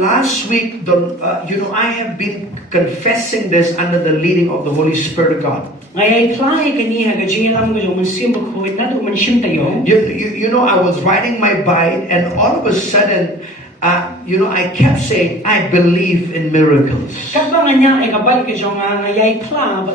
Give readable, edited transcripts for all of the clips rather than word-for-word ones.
last week, I have been confessing this under the leading of the Holy Spirit of God. Ngày plai cái ni cái gì làm cái mình xiêm bực hồi nát tụi mình xiêm tayo. You know, I was riding my bike, and all of a sudden, I kept saying, I believe in miracles. Các bạn anh nhá, cái bài cái trong ngày pla, but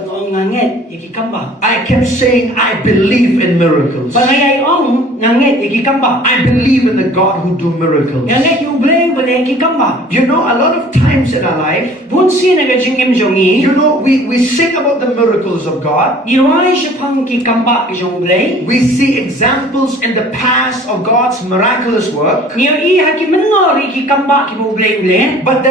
nghe cái cắm bảo. I kept saying, I believe in miracles. But ngày ông nghe cái cắm bảo. I believe in the God who do miracles. Nghe you believe in cái cắm bảo. You know, a lot of times in our life, Buôn xin cái chuyện em giống như. you know, we sing about the miracles of God. Yêu ai sẽ phăng cái cắm bảo cái giống believe. We see examples in the past of God's miraculous work. Nhiều ý hay cái mình nói cái cắm bảo cái believe. But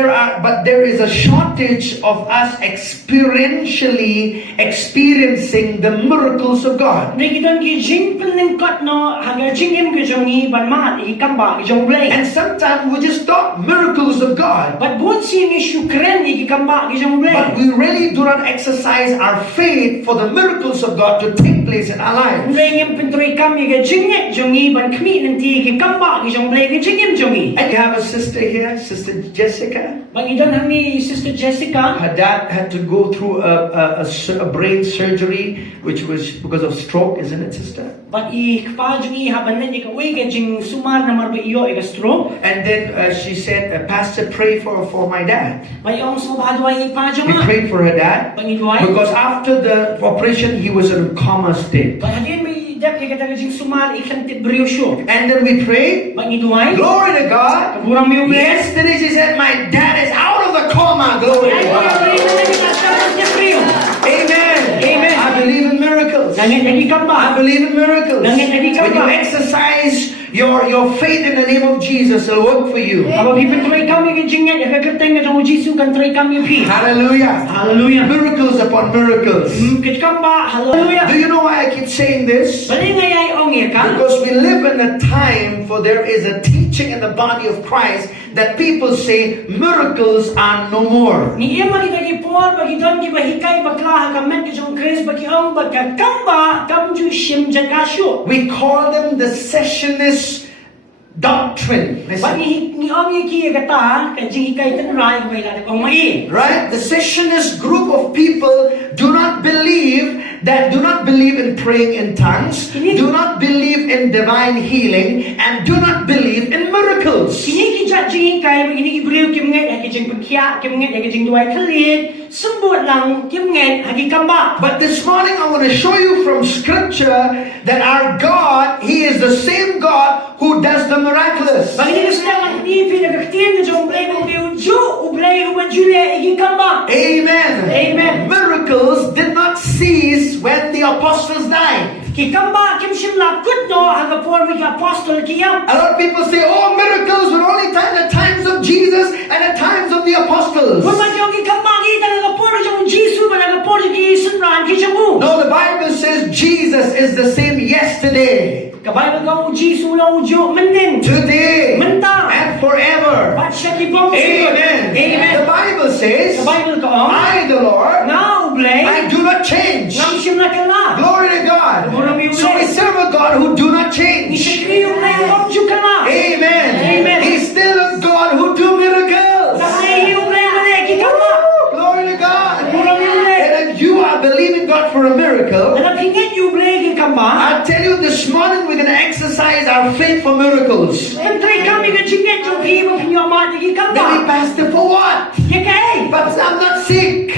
there is a shortage of us experientially experiencing the miracles of God. Nên cái đơn cái chính phân nên cất nó hàng cái chính em cái giống như bản mát cái cắm bảo cái giống believe. And sometimes we just thought miracles of God. But buôn xin cái sự keren cái cắm bảo cái giống believe. But we really do not exercise our faith for the miracles of God to take place in our lives. Nên em phân trôi cắm cái chính em giống như bản khmí nên thì cái cắm bảo cái giống believe cái chính em giống như. And you have a sister here, Sister Jessica. Bạn idon hami Sister Jessica. Her dad had to go through a brain surgery, which was because of stroke, isn't it, sister? But I pa jungi haban na ka uy ka jing sumar na marba iyo ka stroke. And then she said, Pastor, pray for my dad. May ong so badway pa We junga. prayed for her dad because after the operation he was in a coma state. But hadin may dep ka taga jing sumar ikang tibrio sure. And then we prayed. Glory to God. Yesterday she said, my dad is out of the coma. Glory to God. Amen. Amen. I believe in miracles. I believe in miracles. When you exercise your faith in the name of Jesus, it'll work for you. Hallelujah. Hallelujah. Miracles upon miracles. Hallelujah. Do you know why I keep saying this? Because we live in a time for there is a teaching in the body of Christ that people say miracles are no more. We call them the cessationist doctrine. Right? The cessationist group of people do not believe in praying in tongues, do not believe in divine healing, and do not believe in miracles. But this morning I want to show you from scripture that our God, He is the same God who does the miraculous. Amen. Amen. Miracles did not cease when the apostles died. A lot of people say, oh, miracles were only the times of Jesus and the times of the apostles. No, the Bible says Jesus is the same yesterday, today, and forever. Amen. The Bible says, I, the Lord, I do not change. Glory to God. So we serve a God who do not change. Amen. He's still a God who do miracles. Glory to God. And if you are believing God for a miracle, I tell you this morning we're going to exercise our faith for miracles. Maybe Pastor, for what? But I'm not sick.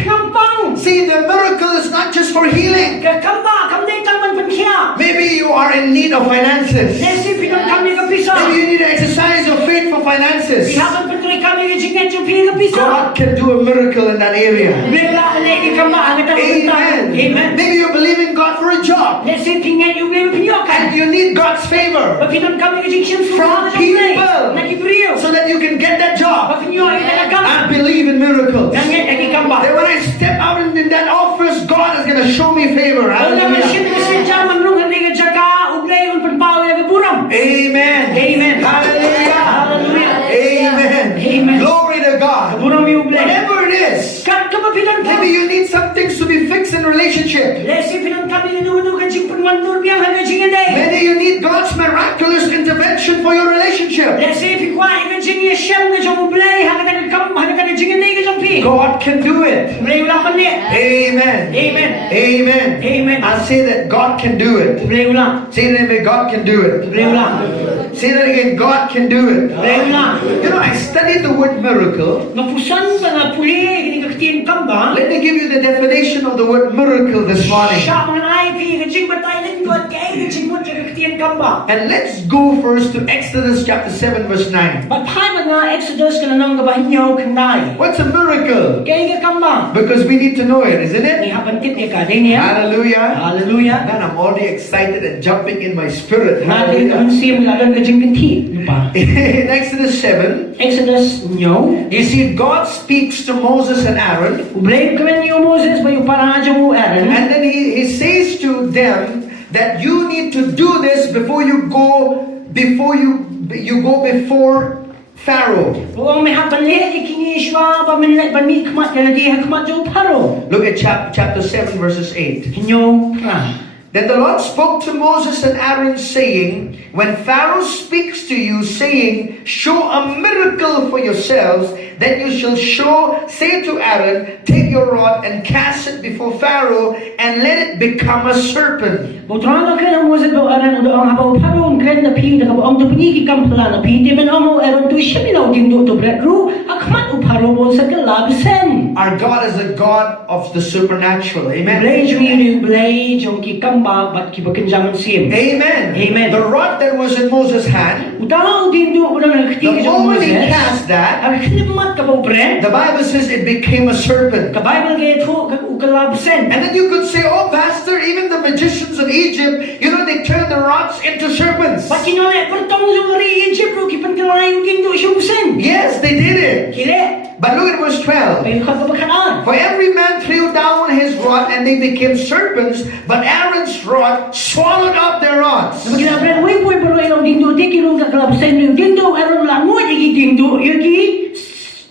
See, the miracle is not just for healing. Maybe you are in need of finances. Maybe you need to exercise your faith for finances. God can do a miracle in that area. Amen. Maybe you believe in God for a job, and you need God's favor from people so that you can get that job. I believe in miracles. That when I step out in that office, God is going to show me favor. Hallelujah. Amen. Amen. Hallelujah. Hallelujah. Amen. Amen. Glory to God. Whatever it is, maybe you need some things to be fixed in relationship. Maybe you need God's miraculous intervention for your relationship. God can do it. Boleh ulang balik. Amen. Amen. Amen. Amen. I'll say that God can do it. Boleh ulang. Say that again, God can do it. Boleh ulang. Say that again, God can do it. Boleh ulang. You know, I studied the word miracle. Ngapusan sa nga puli kini kaktian kamba. Let me give you the definition of the word miracle this morning. Siya mengenai kini kajing batay lingkod kaya kajing mo sa kaktian kamba. And let's go first to Exodus chapter 7 verse 9. Batay mga Exodus kanang gabahinyo kanay. What's a miracle? Kaya kamba. Because we need to know it, isn't Ni it? hapantit ya ka din ya. Hallelujah. Hallelujah. Man, I'm already excited and jumping in my spirit. Natin Hallelujah. sim lagan kajing kanti. Lupa. In Exodus 7, Exodus nyo. you see God speaks to Moses and Aaron, Blame kelen yo Moses bayu paraja mo Aaron. and then he says to them that you need to do this before you go before Pharaoh. Buong may hapanlit ikini iswa paminlet panikmat kana di hakmat jo paro. Look at chapter 7 verses 8. Inyo pra. Then the Lord spoke to Moses and Aaron, saying, when Pharaoh speaks to you, saying, show a miracle for yourselves, then you shall say to Aaron, take your rod and cast it before Pharaoh, and let it become a serpent. Butrang ka na Moses do Aaron do ang habaw paro kren na pi da ang to piniki kampala na pi men ang Aaron to siya minaw din do to bretru akmat u paro mo sa kalabsen. Our God is a God of the supernatural. Amen. Blay jumi blay jom ki kamba bat ki bakenjangan sim. Amen. Amen. The rod that was in Moses' hand, Utaw din do ko na the nakikita sa moment he Moses. cast that, Ang khidmat ka ba bret? the Bible says it became a serpent. Ka Bible gay to u kalabsen. And then you could say, oh pastor, even the magicians of Egypt, you know, they turned the rods into serpents. Pakinole pertong yung ri Egypt ro kipan kalay din do siya Yes, they did it. Kile. But look at verse 12. Payo ka ba kanan? For every man threw down his rod, and they became serpents, but Aaron's rod swallowed up their rods. Magina bret way boy pero ino din do di kilo ka kalabsen din do aron la mo di din do yuki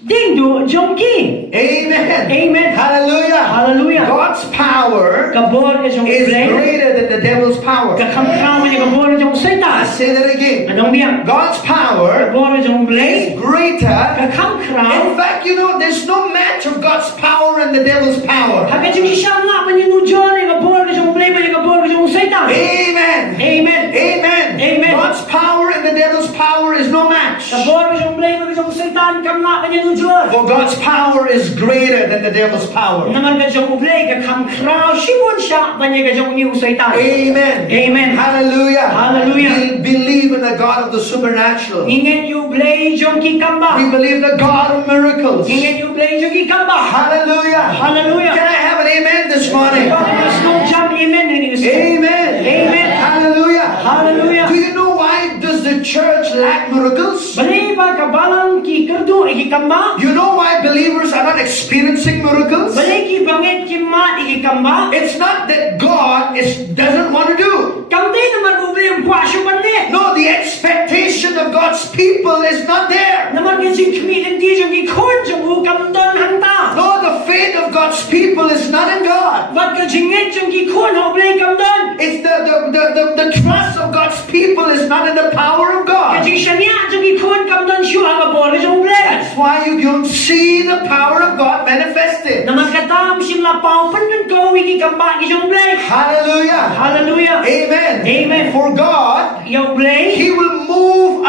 din do jonki. Amen. Amen. Hallelujah. Hallelujah. God's power Kabor ka jong is blay. greater than the devil's power. Kakamkama ni kabor jong I seta. say that again. Anong biya? God's power Kabor jong blay. is greater. Kakamkram. In fact, you know, there's no match of God's power and the devil's power. Hagad yung siyang nga paninudyon ni kabor ka jong blay ni kabor ka jong seta. Amen. Amen. Amen. Amen. God's power and the devil's power is no match. Kabor ka jong blay ka jong seta kam nga paninudyon. For God's power is greater than the devil's power. Naman ka jong blay ka kamkraw shimon siya panya ka jong niyo seta. Amen. Amen. Hallelujah. Hallelujah. We believe in the God of the supernatural. Ingen you blay jong kikamba. We believe the God of miracles. Ingen you blay jong kikamba. Hallelujah. Hallelujah. Can I have an amen this morning? There's no jump amen in this. Amen. Amen. Hallelujah. Hallelujah. Do you know why does the church lack miracles? Bali ba kabalang ki kerdo ikikamba? You know why believers are not experiencing miracles? Bali ki bangit ki mat ikikamba? It's not that God doesn't want to do. Kamde naman ube yung kwasyo bali. No, the expectation of God's people is not there. Naman ki sing kmitin di yung ikon yung ukam don hanta. No, the faith of God's people is not in God. Ba't ka jingit yung ikon ho blay kam don? It's the trust of God's people is not in the power of God. Kajing siya niya yung ikon kam don siya aga bori yung blay. That's why you don't see the power of God manifested. Naman katam siya lapao pandan ko ikikamba ki yung blay. Hallelujah. Hallelujah. Amen. Amen. For God, Yung blay. He will move.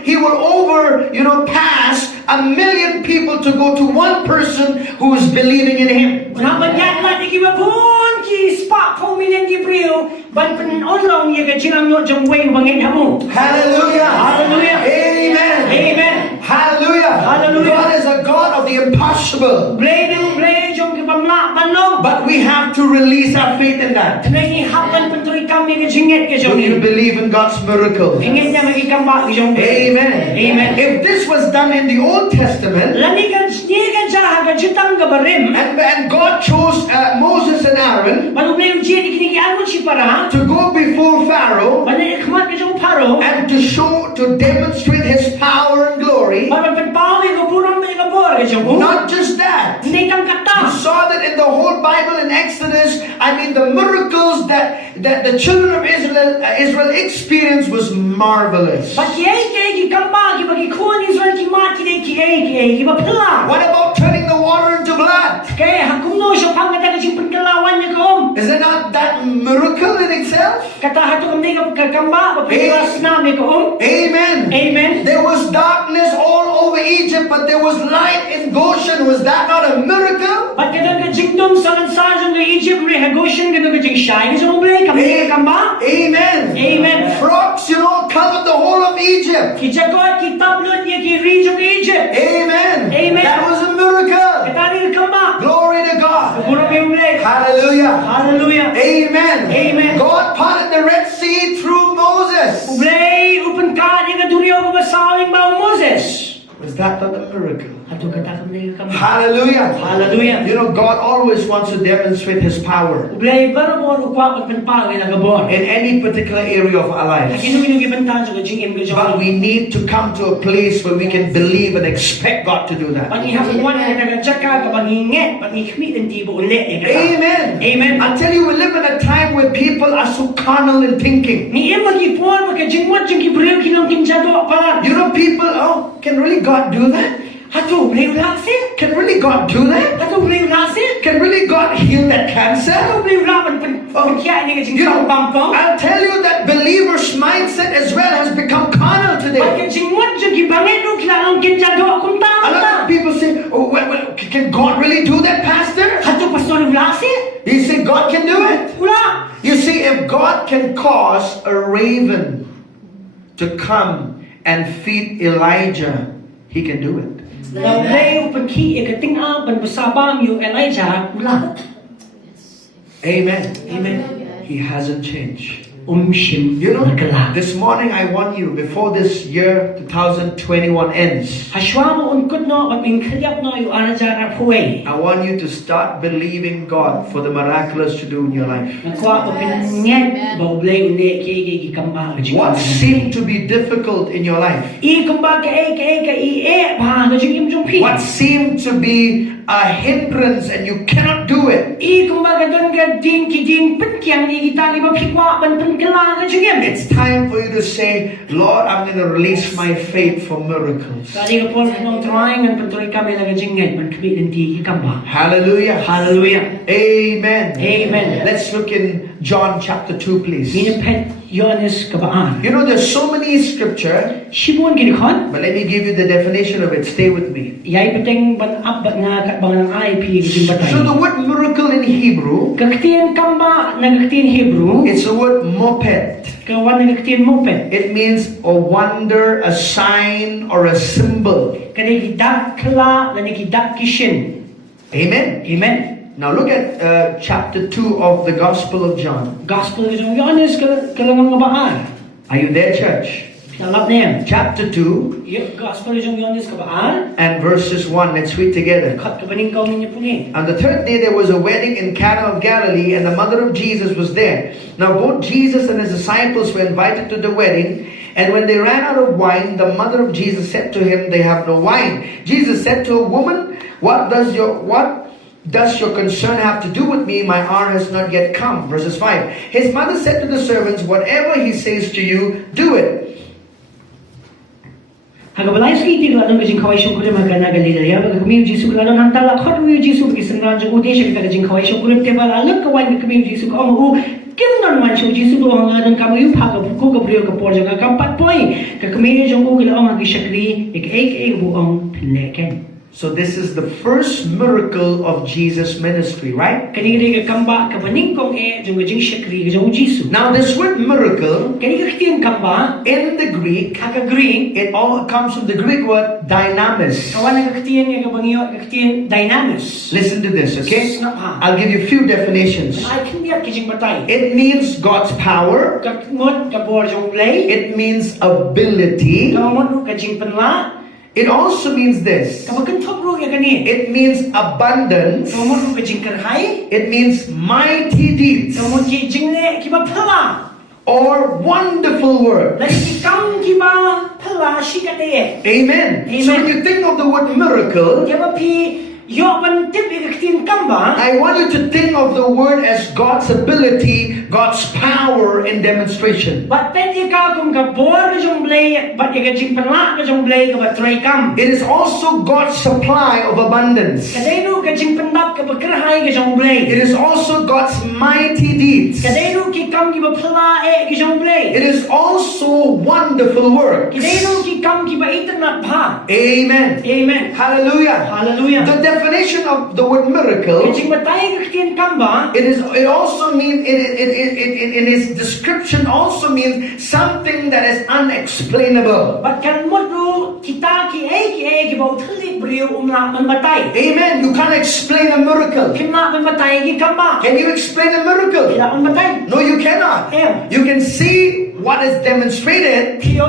He will pass 1,000,000 people to go to one person who is believing in Him. Naman yan natin kibabun ki spa po minin ki priyo ban panonlong yung kachinang no jong way bangin hamo. Hallelujah. Hallelujah. Amen. Amen. Hallelujah. Hallelujah. God is a God of the impossible. Blade jong kibamla panong. But we have to release our faith in that. Nai hapan pantuloy kami kajingit ka Do you jong. believe in God's miracles? Ingit niya magikamba ki jong. Amen. Amen. If this was done in the Old Testament, Lani kan ni kan sa hagajitang gabarim. and God chose Moses and Aaron Manublay yung jid ikinikian mo si para. to go before Pharaoh Bani ikmat ka jong paro. and to demonstrate His power and glory. Bani panpawi ko purong may kabor ka jong. Not just that. Hindi kang You kata. saw that in the whole Bible in Exodus. I mean, the miracles that the children of Israel experienced was marvelous. But kaya kikamba ki bagikuan Israel ki mat ki kiba pala. What about turning the water into blood? Kaya hakuno siya pang kata kajing pagkalawan niya ko. Is it not that miracle in itself? Kata hato kami kakamba papiwas namin ko. Amen. Amen. There was darkness all over Egypt, but there was light in Goshen. Was that not a miracle? But kadang kajing dum sa lansajong ng Egypt, Goshen, kadang kajing shine sa umbre, kami kakamba. Amen. Amen. Frogs, covered the whole of Egypt. Kijagot, kitablot niya ki region of Egypt. Amen. Amen. That was a miracle. Katani kakamba. Glory to God. Hallelujah. Hallelujah. Amen. Amen. God parted the Red Sea through Moses. Ublay upan ka ni kaduriyo ko basaling ba Moses. Was that not a miracle? Hallelujah. Hallelujah. God always wants to demonstrate His power in any particular area of our lives. But we need to come to a place where we can believe and expect God to do that. Amen. Amen. I tell you, we live in a time where people are so carnal in thinking. People, can really God do that? Can really God do that? Can really God heal that cancer? I'll tell you that believers' mindset as well has become carnal today. A lot of people say, well, can God really do that, Pastor? You say God can do it? You see, if God can cause a raven to come and feed Elijah, He can do it. Amen. Amen. He hasn't changed. This morning I want you, before this year 2021 ends, I want you to start believing God for the miraculous to do in your life. What seemed to be difficult in your life, what seemed to be a hindrance and you cannot do it, it's time for you to say, Lord, I'm going to release my faith for miracles. Hallelujah. Hallelujah. Amen. Amen. Let's look in John chapter 2, please. There's so many scripture, but let me give you the definition of it. Stay with me. So the word miracle in Hebrew, it's the word moped. It means a wonder, a sign, or a symbol. Amen. Amen. Now look at chapter 2 of the Gospel of John. Are you there, church? Chapter 2 and verses 1. Let's read together. On the third day there was a wedding in Cana of Galilee, and the mother of Jesus was there. Now both Jesus and His disciples were invited to the wedding. And when they ran out of wine, the mother of Jesus said to him, "They have no wine." Jesus said to her, "Woman, what does your concern have to do with me? My hour has not yet come." Verses 5. His mother said to the servants, "Whatever he says to you, do it." So this is the first miracle of Jesus' ministry, right? Now this word miracle, in the Greek, it all comes from the Greek word dynamis. Listen to this, okay? I'll give you a few definitions. It means God's power. It means ability. It also means this. It means abundance. It means mighty deeds. Or wonderful works. Amen. So when you think of the word miracle, Yo ban tip iktin kamba. I want you to think of the word as God's ability, God's power in demonstration. But pen ika kum ka bor ka jong blay, but ika jing panla ka jong blay ka ba try kam. It is also God's supply of abundance. Kadeno ka jing pandap ka ba kerhay ka jong blay. It is also God's mighty deeds. Kadeno ki kam ki ba pla ka jong blay. It is also wonderful works. Kadeno ki kam ki ba itan na pa. Amen. Amen. Hallelujah. Hallelujah. The definition of the word miracle, Kajing matay iktin kamba. it also means in its description also means something that is unexplainable. But kan mo do kita ki ba uthli brio umla man matay. Amen. You can't explain a miracle. Kimna man matay ki kamba. Can you explain a miracle? Kila man matay. No, you cannot. Yeah. You can see what is demonstrated. Kiyo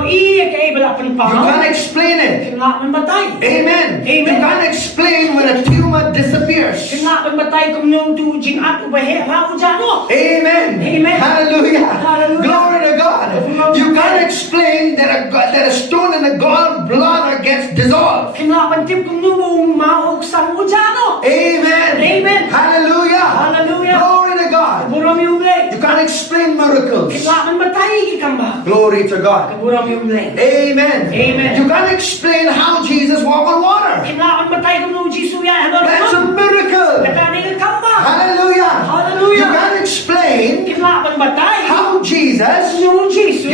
ka bala pan pa. You can't explain it. Kimna man matay. Amen. Amen. You can't explain when a tumor disappears. Kimna man matay kum nung tu jing at ubahe ha ujano. Amen. Amen. Hallelujah. Hallelujah. Glory to God. You can't explain that a stone in a gallbladder gets dissolved. Kimna man tip kum nung mahok sang ujano. Amen. Amen. Hallelujah. Hallelujah. Glory to God. Kaburam yung blay. You can't explain miracles. Kimna man matay ki kamba. Glory to God. Kaburam yung blay. Amen. Amen. You can't explain how Jesus walked on water. Kimna man matay kum nung Jisu ya hador. That's a miracle. Katani ka kamba. Hallelujah. Hallelujah. You can't explain Kimna man matay. how Jesus, Nung Jisu.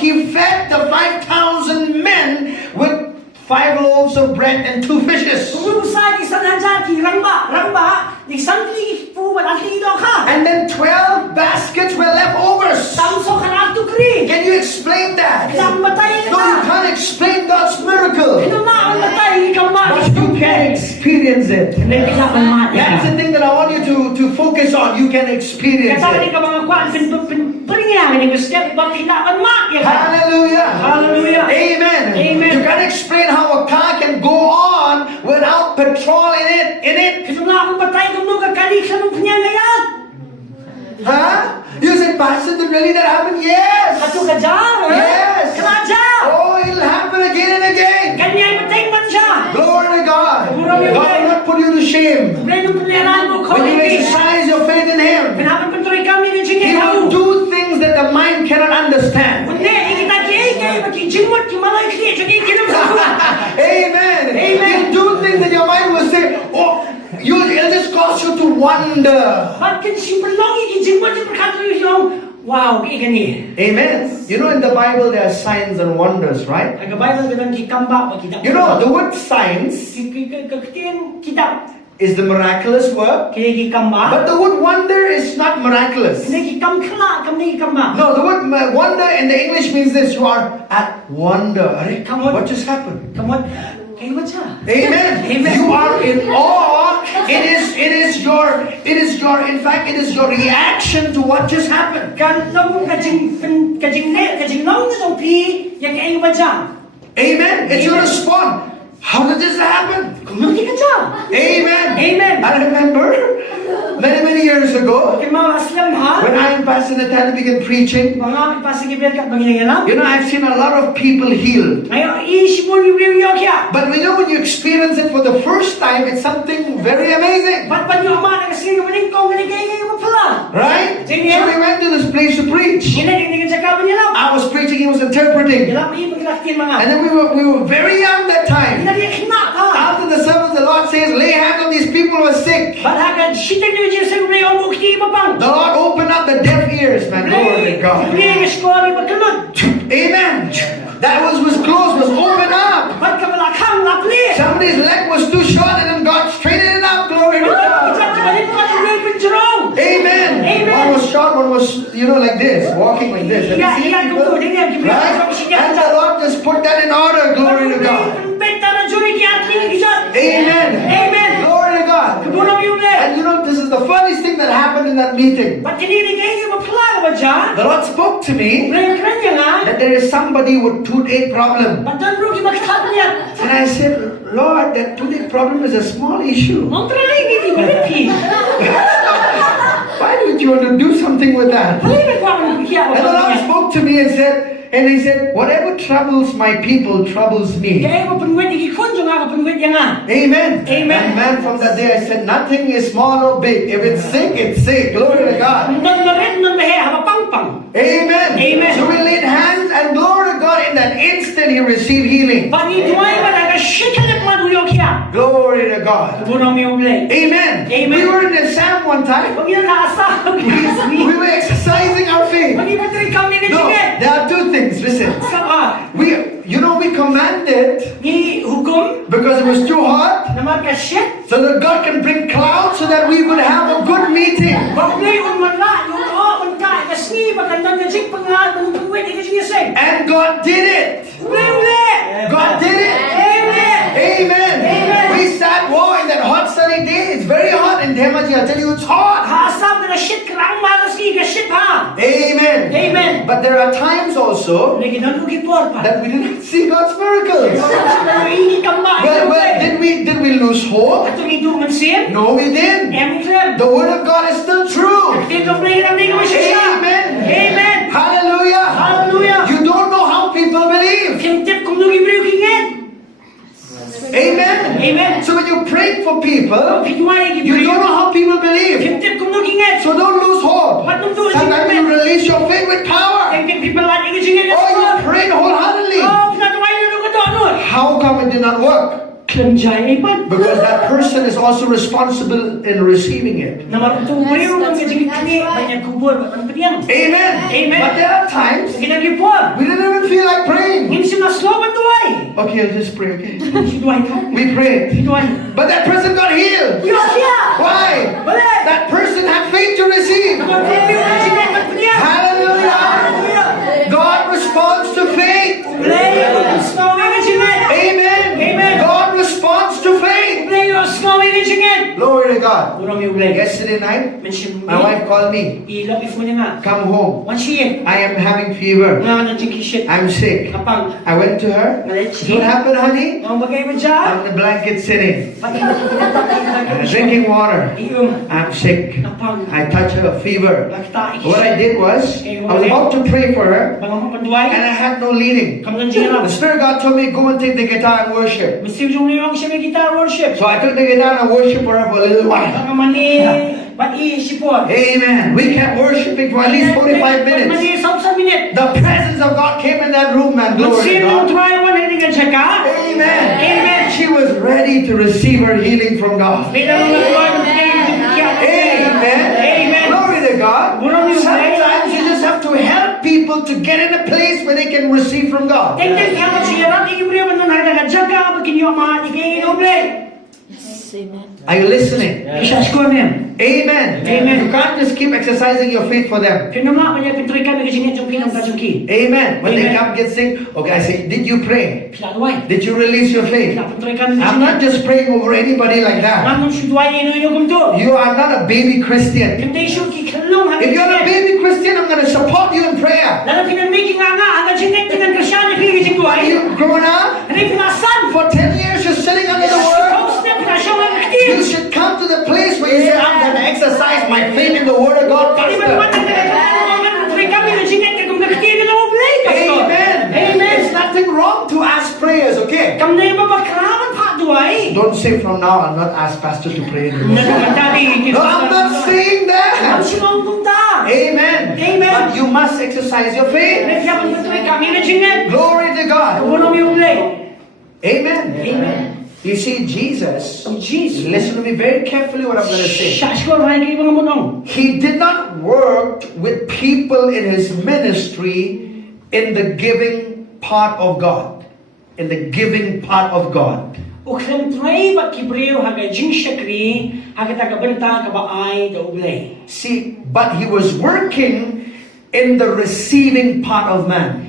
he fed the 5,000 men with 5 loaves of bread and 2 fishes. Kung sa isang hanjaki ramba, di santi pu wala kido ka. And then 12 baskets were leftovers. Tamso ka to kri. Can you explain that? Kimna matay No, you ka. can't explain God's miracle. Kimna matay ka ma. But you can experience it. Hindi ka man That's the thing that I want you to focus on. You can experience Katani it. ka mga kwan pringyang ni step ba kailangan ma. Hallelujah. Hallelujah. Amen. Amen. You can't explain how a car can go on without petrol in it. Kimna akong matay kung nuga kali sa nung pinyangayan. Huh? You said, Pastor, did really that happen? Yes. Kato ka dyan. Yes. Kanaja. Oh, it'll happen again and again. Kanya'y matay man siya. Glory to God. God will not put you to shame. Problema pinayaran mo ko. When you exercise your faith in Him, Pinapantuloy kami ng He chingay will do things that the mind cannot understand. Hindi, ikita kiyay, makijimot, kimalay kiyay, chagay kinam sa kuwan. Amen. Amen. He'll do things that your mind will say, oh, it'll just cause you to wonder. Ba't kan simpulong ikijimot, ipakatuloy yung, wow, kikani. Amen. You know, in the Bible, there are signs and wonders, right? Nagabay mo ganun kikamba, makita. You know, the word signs Kakitiyan kita, is the miraculous work, kaya kikamba. but the word wonder is not miraculous. Hindi kikambkala, kami kikamba. No, the word wonder in the English means this: you are at wonder. Arey, Come on. what just happened? Come on, kayo ba siya? Amen. Amen. You are in awe. It is your reaction to what just happened. Kan nung kajing nong na tong pi, yang kayo ba siya? Amen. It's your response. How did this happen? Kumuti ka siya. Amen. Amen. I remember many years ago Kaya mga aslam ha? when I and Pastor Natalia began preaching. Mga ipasigibilan ka banginagalam? You know, I've seen a lot of people healed. Ngayon, iisipon yung kya. But we know when you experience it for the first time, it's something very amazing. Ba't ba yung ama na kasi yung maning kong ganigay mo pala? Right? So Sige. we went to this place to preach. Ginaginigan sa kaban niya lang. I was preaching, he was interpreting. Yalam may maglakin mga. And then we were very young that time. Ginaginigan na ka. After the service, the Lord says, lay hands on these people who are sick. Ba't hagad, sitan nyo dyan sa may omukti mo pang. The Lord opened up the deaf ears, man. Glory to God. Blay, eskola, magkalot. Amen. That was closed, was opened up. Ba't ka malakang lapli? Somebody's leg was too short and then God straightened it up. Glory to God. Amen. Amen. One was short, one was, like this, walking like this. Have you seen people? Right? And the Lord just put that in order. Glory to God. Amen. Amen. Glory to God. And this is the funniest thing that happened in that meeting. The Lord spoke to me that there is somebody with toothache problem. And I said, Lord, that toothache problem is a small issue. Why don't you want to do something with that? And the Lord spoke to me and said, And he said, whatever troubles my people troubles me. Kaya mo pangwit ikikun jo nga ka pangwit yang nga. Amen. Amen. And man, from that day I said, nothing is small or big. If it's sick, it's sick. Glory to God. Non marit non mahe ha pangpang. Amen. Amen. So we laid hands and glory to God. In that instant he received healing. Pagi tuay ba naga shikalip maduyok ya. Glory to God. Buno mi ublay. Amen. Amen. We were in the Sam one time. Pag yan naasa. We were exercising our faith. Pag ipatri kami ni No, Chinet. there are two things. Listen. Saka. We commanded Ni hukum. because it was too hot, Na marka shit. so that God can bring clouds so that we would have a good meeting. Baglay un manla. Yung unta. Kasni magandang na jik pangalan. Nung pangwit ikikisay. And God did it. Ule. God did it. Amen. Amen. Amen. We sat in that hot sunny day. It's very hot in Dhemaji. I tell you, it's hot. Hasam na shit krang magaski ka shit ha. Amen. Amen. But there are times also Lagi na lugi por pa. that we didn't see God's miracles. Well, did we lose hope? Ato ni do man sim. No, we didn't. Emkrem. The word of God is still true. Think of me na mo siya. Amen. Amen. Hallelujah. Hallelujah. You don't know how people believe. Kim tip kung lugi brio kinget. Amen. Amen. So when you pray for people, Pituay gi you brio. don't know how people believe. Kim tip kung lugi kinget. So don't lose hope. What nung do? Sometimes you release your faith with power. Think people like ingit. Oh, you prayed wholeheartedly. Oh, natuway na nung ito. How come it did not work? Klemjay ipan. Because that person is also responsible in receiving it. Na marunong brio ng gajing kani banyak kubur ang pediang. Amen. Amen. But there are times Ginagi por. we didn't even feel like praying. Hindi siya slow man tuway. Okay, I'll just pray, okay? Situay ka. We prayed. Situay. But that person got healed. Yo siya. Why? Bale. That person had faith to receive. Naman yung sinet ng pediang. Hallelujah. God responds to faith. Play yung snow ng sinet. Amen. Amen. God responds to faith. Play yung snow ng sinet. Glory to God. Urang yung play. Yesterday night, Mention my wife called me. Ilaw ifo niya nga. Come home. Wan siya. I am having fever. Nga nandiyan kishit. I'm sick. Kapang. I went to her. Ngaletsi. What happened, honey? Ang bagay mo dyan. I'm in the blanket sitting, Pati na pinatapay. drinking water. Iyong. I'm sick. Kapang. I touch her fever. Lakta ikishit. What I did was, I was about to pray for her, Bangang mapanduay. and I had no leading. Kam nandiyan The lang. Spirit of God told me, go and take the guitar and worship. Mesti yung niyong siya may guitar worship. So I took the guitar and worshiped for her for a little while. Baka mani. Pati sipon. Amen. We kept worshiping for at least 45 minutes. Mani sa minute. The presence of God came in that room, man. Glory to Sino God. try one hindi ka check ka? Amen. Amen. She was ready to receive her healing from God. Bilang mga tuwa ng Amen. Amen. Glory to God. Sometimes you just have to help people to get in a place where they can receive from God. Tingnan kaya mo siya rat ibriyo man nang hada jaga pagkin yung mga ikay inoble. Are you listening? Isa ko mem. Amen. Amen. You can't just keep exercising your faith for them. Kaya nga kanya pintuloy kami kasi nga yung pinang kajuki. Amen. When they Amen. come get sick, okay, I say, did you pray? Piladuay. Did you release your faith? Pintuloy kami I'm not just praying over anybody like that. Namun si duay ino yung kumto. You are not a baby Christian. Hindi siya kikalong hanggang If you're a baby Christian, I'm going to support you in prayer. Lalo pinamiki nga hanggang sinek dengan Kristiyan yung pinagin duay. You've grown up Hindi pinasan. for 10 years, you're sitting under the word. You should come to the place where you say, I'm going to exercise my faith in the word of God, Pastor. Amen. Amen. There's nothing wrong to ask prayers, okay? Don't say from now, I'll not ask Pastor to pray anymore. No, I'm not saying that. Amen. Amen. But you must exercise your faith. Glory to God. Amen. Amen. You see, Jesus, Jesus. listen to me very carefully what I'm going to say. He He did not work with people in his ministry in the giving part of God. In the giving part of God. See, but he was working in the receiving part of man.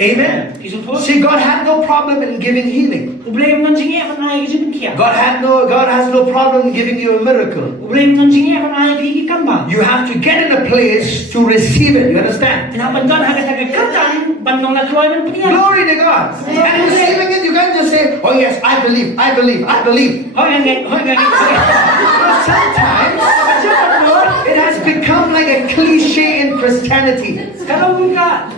Amen. See, God had no problem in giving healing. God has no problem in giving you a miracle. You have to get in a place to receive it. You understand? Glory to God. And receiving it, you can't just say, oh yes, I believe, I believe, I believe. Sometimes it has like a cliche in Christianity, Kalau ka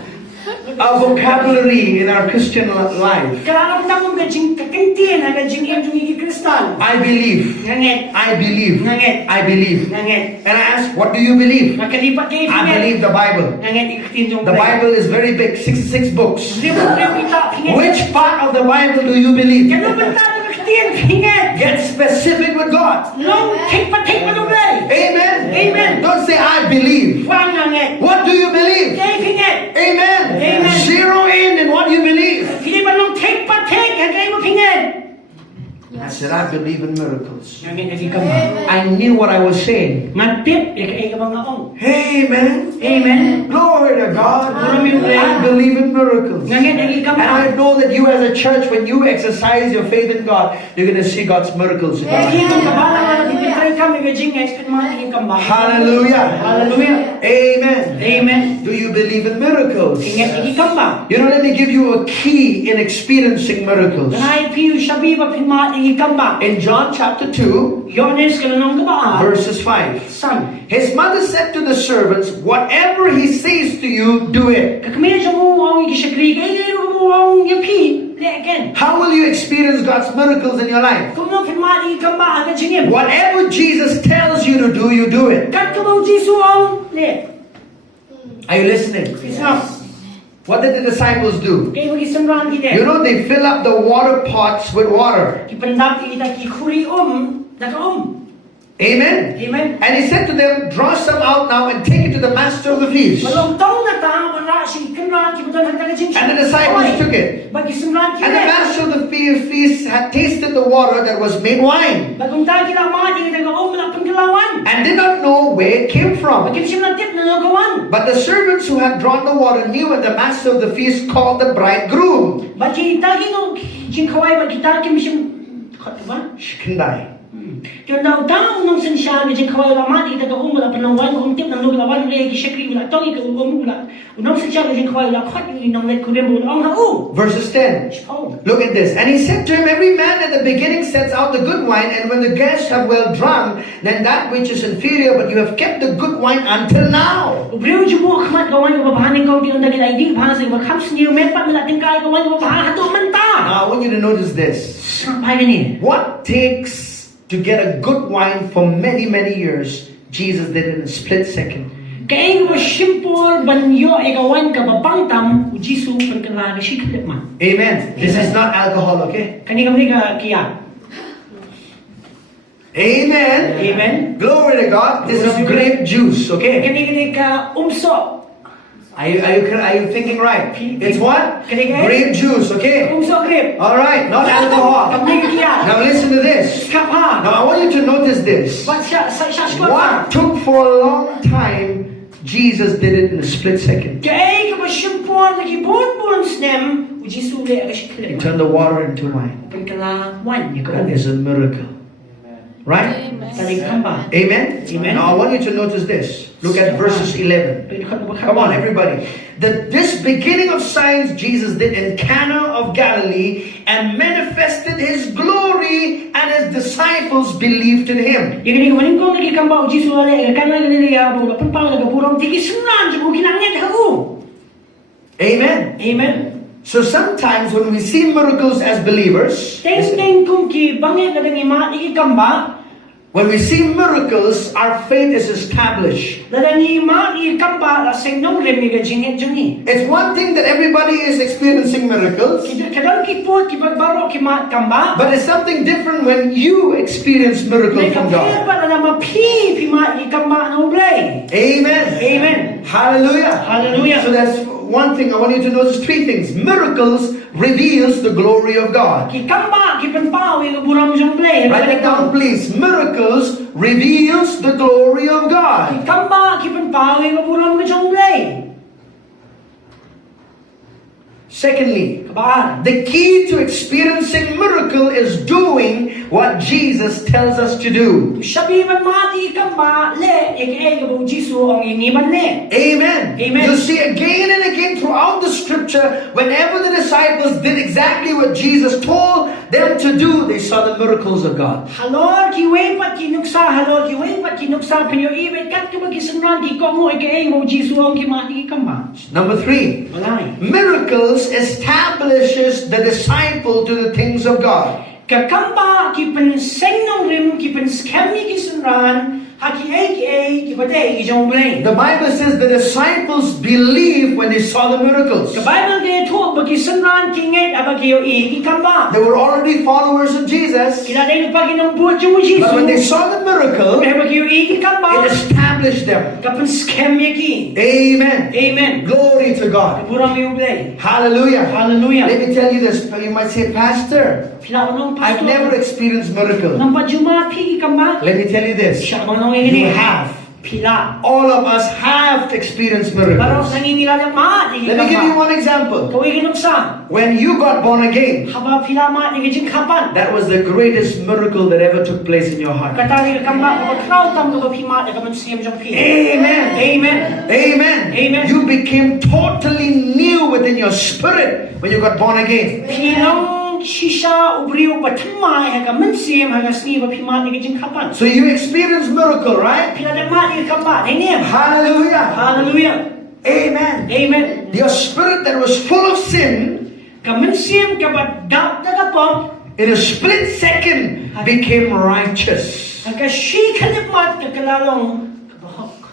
a vocabulary in our Christian life. kalau tamo ka jing kakentian aga jing em jing kristal. I believe. Nganget. I believe. Nganget. I believe. Nganget. And I ask, what do you believe? Makalipat kay I believe the Bible. Nganget ikatin jong. The Bible is very big, 66 books. Which Which part of the Bible do you believe? Kalau bentang kakentian hingat. Get specific with God. Long take pa dong lay. Amen. Amen. Don't say, I believe. Wang nganget. What do you believe? Kay hingat. Amen. Amen. Zero in what you believe. Hindi ba long take pa hangay mo hingat. I said, I believe in miracles. Nganget lagi ka ba? I knew what I was saying. Ngatip ikay ka mga ong. Amen. Amen. Glory to God. Amen. I believe in miracles. Nganget lagi ka And ba? I know that you as a church, when you exercise your faith in God, you're going to see God's miracles in your Lagi life. kang kabala na titray kami gajing expect mga ikay ka ba? Hallelujah. Hallelujah. Amen. Amen. Do you believe in miracles? Ingat ikay ka ba? You know, let me give you a key in experiencing miracles. Nai piu shabi ba pinma ikay ka ba? In John chapter 2, Yohanes kanang ka ba? verses 5. Son. His mother said to the servants, whatever he says to you, do it. Kakamaya sa mo ang ikisakri kay mo ang yapi. Again. How will you experience God's miracles in your life? Kung mo pinma ikay ka ba ang gajing. Whatever Jesus tells you to do, you do it. Kat ka mo Jisu ang le. Are you listening? Isa. What did the disciples do? Kay magisamran kita. You know, they fill up the water pots with water. Kipandap kita kikuri daka Amen. Amen. And he said to them, draw some out now and take it to the master of the feast. Malong tong na ta wala si kanran kibutan hanggang gajing. And the disciples took it. Magisamran And the kita. master of the feast had tasted the water that was made wine Bagong ta kita mga di kita wala pangkalawan. and did not know where it came from. Bagim siya natip na nagawan. But the servants who had drawn the water knew, and the master of the feast called the bridegroom. Bagi kita kino jingkawai bagi kita kim siya katawa. Shikandai. Kaya daw tao nung siya ni jingkawai lama di kita wala panawan kung tip na nagawan lagi syakri wala tong ikaw wala. Unang siya ni jingkawai wala khat inang let kubem wala ang hao. Verses 10. Look at this. And he said to him, every man at the beginning sets out the good wine, and when the guests have well drunk, then that which is inferior, but you have kept the good wine until now. Ubriyo jubo khmat gawan ko babahanin ko tinong dagil ID bahasa ko khams niyo mepat na lating kay gawan ko bahan hato man ta. Now I want you to notice this. Sampai ni. What takes to get a good wine for many, many years, Jesus did in a split second. Kaya mo simple banyo ay gawan ka babangtam ujisu pagkala si man. Amen. This is not alcohol, okay? Kani kami ka kiya. Amen. Amen. Glory to God. This is grape juice, okay? Kani ka umso. Are you thinking right? It's what? Grape juice, okay? Umso grape. All right, not alcohol. Kani kiya. Now listen to this. Kapa. Now I want you to notice this. What took for a long time, Jesus did it in a split second. Kaya ka simple nagibon snem ujisu le aga He sikle. turned the water into wine. Pagkala wan ya That ka. is a miracle. Right? Saling kamba. Amen? Amen. Now I want you to notice this. Look at verses 11. Come on, everybody. This beginning of signs Jesus did in Cana of Galilee and manifested his glory, and his disciples believed in him. Yang ini kemarin kau lagi kambau ujisu le karena ini ya bola penpang laga burung tiki senang je bukan angin tahu. Amen. Amen. So sometimes when we see miracles as believers, Teng kung ki bangit na dengi mak iki kamba. when we see miracles, our faith is established. Ladangi mak iki kamba la seng nong remi ga jingit juni. It's one thing that everybody is experiencing miracles, Kadang ki put ki bagbaro ki mak kamba. but it's something different when you experience miracles Mereka from God. pa na mapi pi mak iki kamba no blay. Amen. Amen. Hallelujah. Hallelujah. So that's one thing. I want you to notice three things. Miracles reveals the glory of God. Ki kamba ki penpau iki burung jong blay. Write it down, please. Miracles reveals the glory of Ki God. kamba ki penpau iki burung jong blay. Secondly, Kabaan. the key to experiencing miracle is doing what Jesus tells us to do. Sabi man mati kamba le eke eke bu Jisu ang iniban le. Amen. Amen. You see again and again throughout the scripture scripture, whenever the disciples did exactly what Jesus told them to do, they saw the miracles of God. Halor ki way pat ki nuksa halor ki way pat ki nuksa pinyo ibet kat ki magisunran ki kongo ike mo Jisu ong ki ma ki kama. Number 3. Malay. Miracles establishes the disciple to the things of God. Kakamba ki penseng nong rim ki penskemi ki sunran haki ki patay ki jong blame. The Bible says the disciples believed when they saw the miracles. The Bible ge thok bagi sunran ki nget abagi yo ki kamba. They were already followers of Jesus. Kila dai pagi nong buat jong Jisu. But when they saw the miracle, bagi yo ki kamba. it established them. Ka penskemi ki. Amen. Amen. Glory to God. Burang yo blame. Hallelujah. Hallelujah. Let me tell you this. You might say, Pastor, I've never experienced miracle. Nampak juma pi kamba. Let me tell you this. You have. Pila. All of us have experienced Baru miracles. nangingila ng mat. Let me give you one example. Kawin kinuksa. When you got born again, Haba pila mat ni kajing kapan. that was the greatest miracle that ever took place in your heart. Katari kamba kapag kraw tam ko pi mat kaman siyam jong pi. Amen. Amen. Amen. Amen. You became totally new within your spirit when you got born again. Pinong shisha ubriu patamai ha kaman siyam ha kasni ba pi mat ni kajing kapan. So you experienced miracle, right? Pila de mat ni kamba. Amen. Hallelujah. Hallelujah. Amen. Amen. Your spirit that was full of sin, Kaman siyam kabat dap na kapong. in a split second became righteous. Ang kashi kanip mat kakalalong kabahok.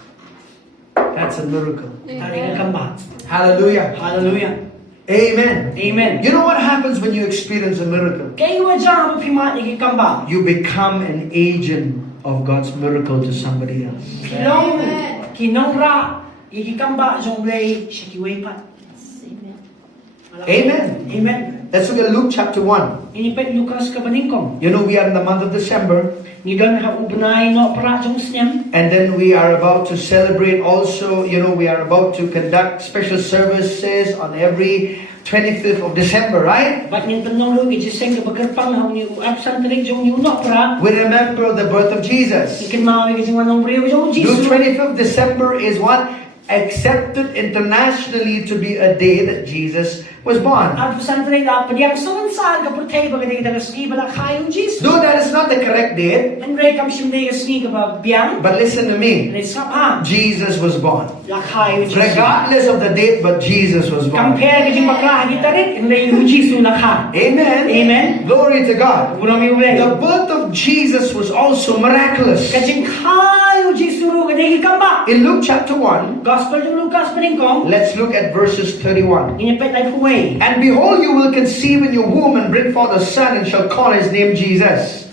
That's a miracle. Tari ka kamba. Hallelujah. Hallelujah. Amen. Amen. You know what happens when you experience a miracle? Kaya wajah mo pimat ni kamba. You become an agent of God's miracle to somebody else. Kinong ra iki kamba jong blay shikiway pat. Amen. Amen. Let's look at Luke chapter 1. Ini pet Lukas ka baningkong. You know, we are in the month of December, Ni don ha ubnay no pra jong snyam. and then we are about to celebrate also, you know, we are about to conduct special services on every 25th of December, right? Bat nin penong lu iki seng ka bagerpang ha ni absent ring jong ni no pra. We remember the birth of Jesus. Ikin mau iki jong manong brio jong Luke Jesus. 25th December is what? Accepted internationally to be a day that Jesus was born. Absent ring da padiang son saan ka putay ba kadai da ski bala kayo Jesus. Though that is not the correct date, An ray kam sim dai ski ka ba biang. but listen to me. Ni sap ha. Jesus was born. La kayo Jesus. Regardless of the date, but Jesus was born. Compare ka jing bakla ni tarik in lay Jesus na ka. Amen. Amen. Glory to God. Burang mi ulay. The birth of Jesus was also miraculous. Kajing kayo Jesus ru kadai kamba. In Luke chapter 1, Gospel ng Lucas peningkong. let's look at verses 31. Inipet ay huway. And behold, you will conceive in your womb and bring forth a son and shall call his name Jesus.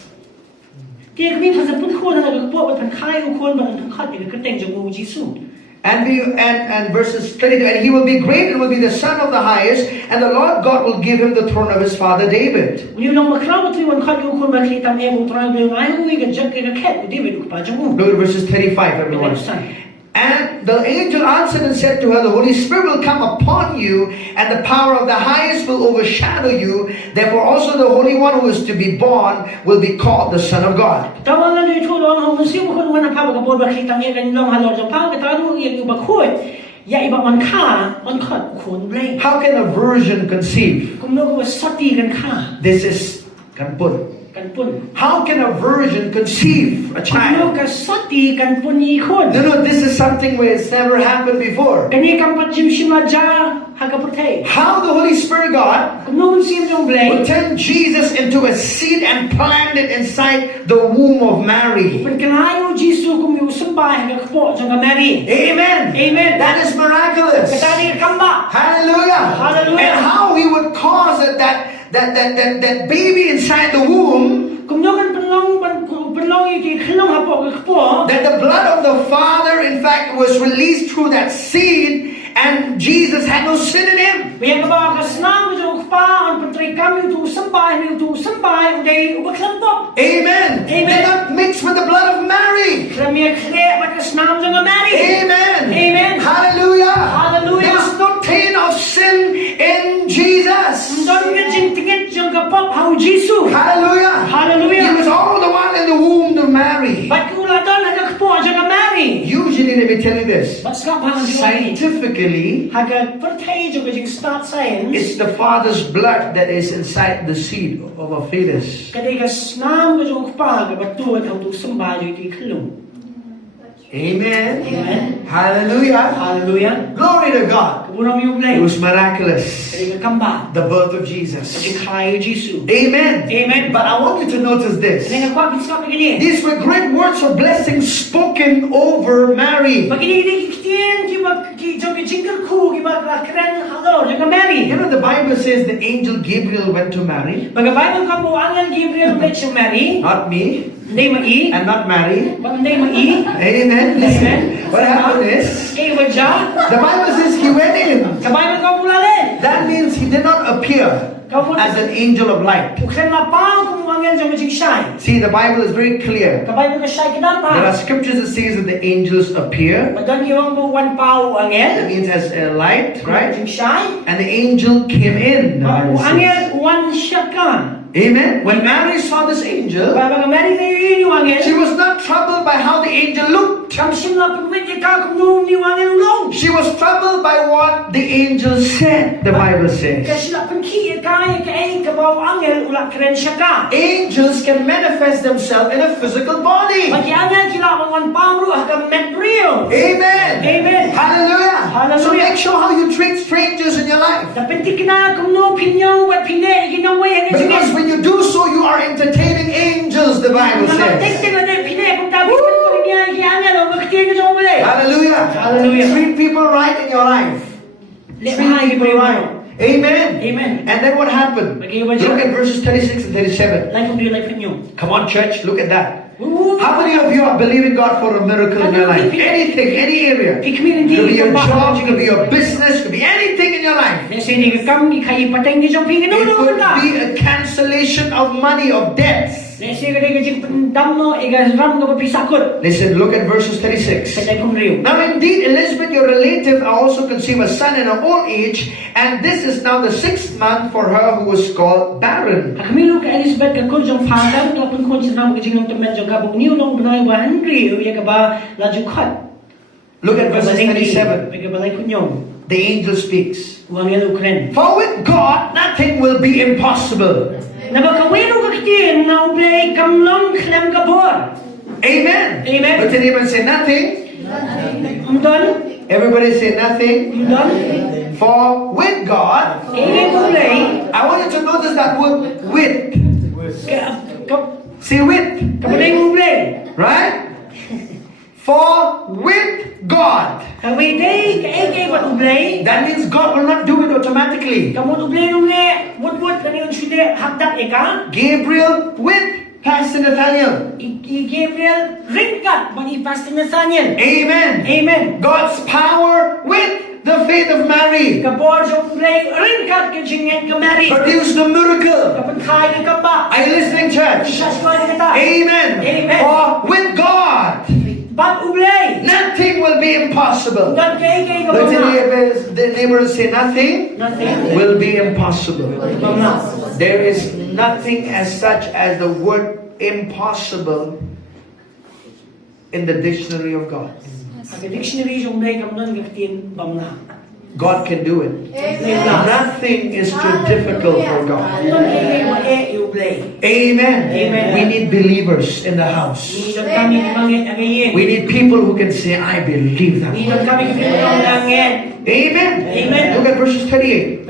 Kaya kami pasapun ko na nagagpo at ang kayo ko ba ang kat ni kateng jong mo Jesus. And verses 32, and he will be great and will be the son of the highest, and the Lord God will give him the throne of his father David. Uni nang makrawat riwan kat yung ko makita mo tra ba yung ayo wi gajak ka ket David pa jong mo. Look at verses 35, everyone. And the angel answered and said to her, the Holy Spirit will come upon you, and the power of the highest will overshadow you. Therefore also the Holy One who is to be born will be called the Son of God. Tawang na dito long ho musim ko na pa ba bo ba kita mi kan long halor jong pa ka tawang yung ba khoi. Ya iba man ka on kat kun blay. How can a virgin conceive? Kung no ko sati kan ka. This is kanpun. Kan pun. How can a virgin conceive a Kung child? no ka sati kan pun ikon. No, this is something where it's never happened before. Kani kam pat jim shimaja hagapurtay. How the Holy Spirit God Kung no sim jong blay. will turn Jesus into a seed and plant it inside the womb of Mary. Pagkanayo Jisu kung yung sambay hagakpo jong ka Mary. Amen. Amen. That is miraculous. Katani kamba. Hallelujah. Hallelujah. And how he would cause it that baby inside the womb, Kung no kan penlong iki khlong hapo kakpo. that the blood of the Father in fact was released through that seed, and Jesus had no sin in him. Biya ka ba kasnang jong pa ang pantray kami tu sambay uday ubaklampo. Amen. Amen. They're not mixed with the blood of Mary. Kramiya kre makasnam jong Mary. Amen. Amen. Hallelujah. Hallelujah. There's no taint of sin in Jesus. Don nga jing tingit jong kapop how Jisu. Hallelujah. Hallelujah. He was all the while in the womb of Mary. Ba't kula don hagakpo jong Mary? Usually they me tell you this. Scientifically, it's the father's blood that is inside the seed of a fetus. Amen. Amen. Hallelujah. Hallelujah. Glory to God. It was miraculous. The The birth of Jesus. Amen. Amen. But I want you to notice this. These were great words of blessing spoken over Mary. You know, the Bible says the angel Gabriel went to Mary. Not me. And not Mary. Amen. Listen. What happened is, the Bible says he went in. That means he did not appear as an angel of light. See, the Bible is very clear. There are scriptures that says that the angels appear. That means as a light, right? And the angel came in. The Bible says. Amen. When Mary saw this angel, she was not troubled by how the angel looked. She was troubled by what the angel said, the Bible says. Angels can manifest themselves in a physical body. Amen. Amen. Hallelujah. So make sure how you treat strangers in your life. Because when you do so, you are entertaining angels, the Bible says. Hallelujah. Hallelujah. Treat people right in your life. Treat people right. Amen. Amen. And then what happened? Look at verses 36 and 37. Come on, church, look at that. How many of you are believing God for a miracle in your life? Anything, any area. It could be your job, it could be your business, it could be anything in your life. It could be a cancellation of money, of debts. Listen, look at verses 36. Now indeed, Elizabeth, your relative, also conceived a son in her old age, and this is now the 6th month for her who was called barren. Look at verses 37. The angel speaks. For with God, nothing will be impossible. Amen. Amen. But anyone say nothing? Everybody say nothing. For with God, I want you to notice that word with. Say with. Right? For with God. That means God will not do it automatically. Gabriel with Pastor Nathaniel. Amen. Amen. God's power with the faith of Mary. Produce the miracle. Are you listening, church? Amen. Amen. For with God, nothing will be impossible. Let the neighbors say nothing will be impossible. There is nothing as such as the word impossible in the dictionary of God. God can do it. Nothing is too difficult for God. Amen. We need believers in the house. We need people who can say, I believe that. Amen. Look at verses 38.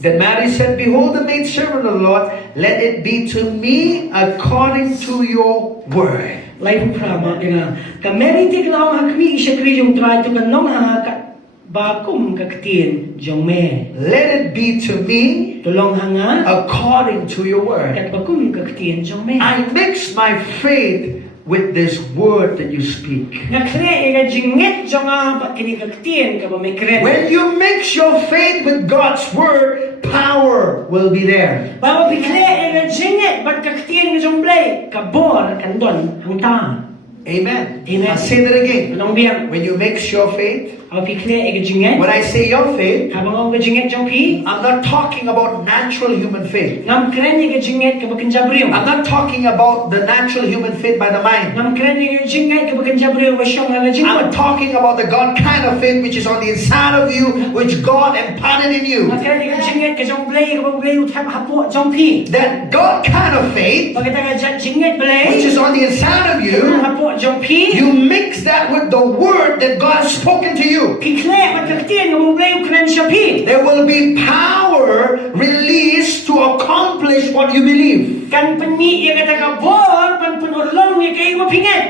Then Mary said, behold the maidservant of the Lord, let it be to me according to your word. Let it be to me according to your word. I mix my faith with this word that you speak. When you mix your faith with God's word, power will be there. Amen. I'll say that again. When you mix your faith Au pi kle e jinget. When I say your faith, Habang ang jinget jong pi. I'm not talking about natural human faith. Ngam kren e jinget ka bakan jabriu. I'm not talking about the natural human faith by the mind. Ngam kren e jinget ka bakan jabriu wa syong ala jinget. I'm talking about the God kind of faith which is on the inside of you, which God imparted in you. Ngam kren e jinget ka jong blay ka bang blay utam hapo jong pi. That God kind of faith, Pagkatang jinget blay. which is on the inside of you, Hapo jong pi. you mix that with the word that God has spoken to you. Pi kle matagtian ng blay kren siya pi. There will be power released to accomplish what you believe. Kan penyi ia kata kabor pan penulong ia kay mapingat.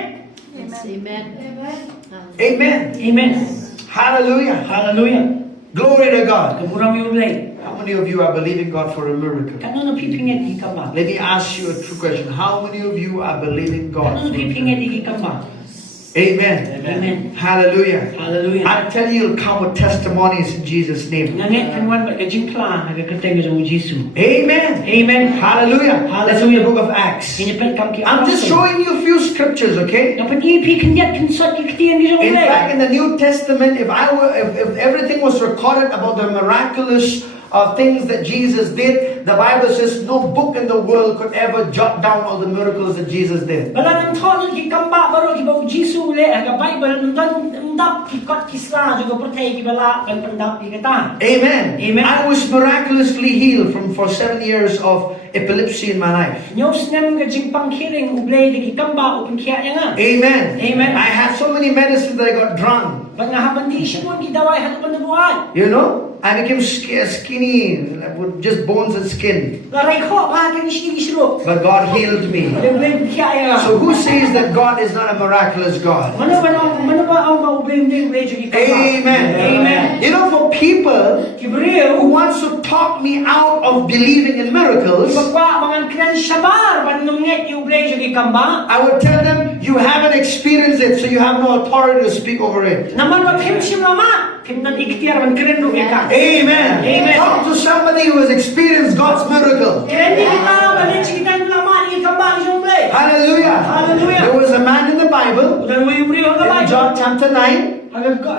Amen. Amen. Amen. Hallelujah. Hallelujah. Glory to God. Kamuram yung blay. How many of you are believing God for a miracle? Kano na pipingat ikamba? Let me ask you a true question. How many of you are believing God Kano for na a pipingat miracle? ikamba? Amen. Amen. Hallelujah. Hallelujah. I tell you, you'll come with testimonies in Jesus' name. Nanget kan wan ba kajing pla aga kateng jong Jesu. Amen. Amen. Hallelujah. Let's read the book of Acts. Kinyapel kam ki. I'm just showing you a few scriptures, okay? Dapat ipi kinyat kinsot kitian jong In blay. fact, in the New Testament, if everything was recorded about the miraculous things that Jesus did, the Bible says no book in the world could ever jot down all the miracles that Jesus did. Bala nang thon ki kamba baro ki bau Jesu le aga Bible ndan ndap ki kot kisla juga percaya ki bala kan pendap ki kata. Amen. Amen. I was miraculously healed for 7 years of epilepsy in my life. Nyos nem ka jing pangkiring ublay ki kamba upin kiya nga. Amen. Amen. I had so many medicines that I got drunk. Pag nahapan di siya mo ki dawai hanu pandabuan. You know? I became skinny, with just bones and skin. Laray ko pa kan siya gisro. But God healed me. Ublay kiya nga. So who says that God is not a miraculous God? Mano ba ang maublay ublay ki kamba? Amen. Amen. You know, for people Kibreo who wants to talk me out of believing in miracles, Pagwa mga kran shabar panunget ublay ki kamba. I would tell them, you haven't experienced it, so you have no authority to speak over it. Naman wa pim si mama. Pim nan ikhtiar man kren ro ka. Amen. Amen. Talk to somebody who has experienced God's miracle. Kren di kita balin kita lama ni kamba ni ublay. Hallelujah. Hallelujah. There was a man in the Bible, Udan mo ublay ka ba? in John chapter 9.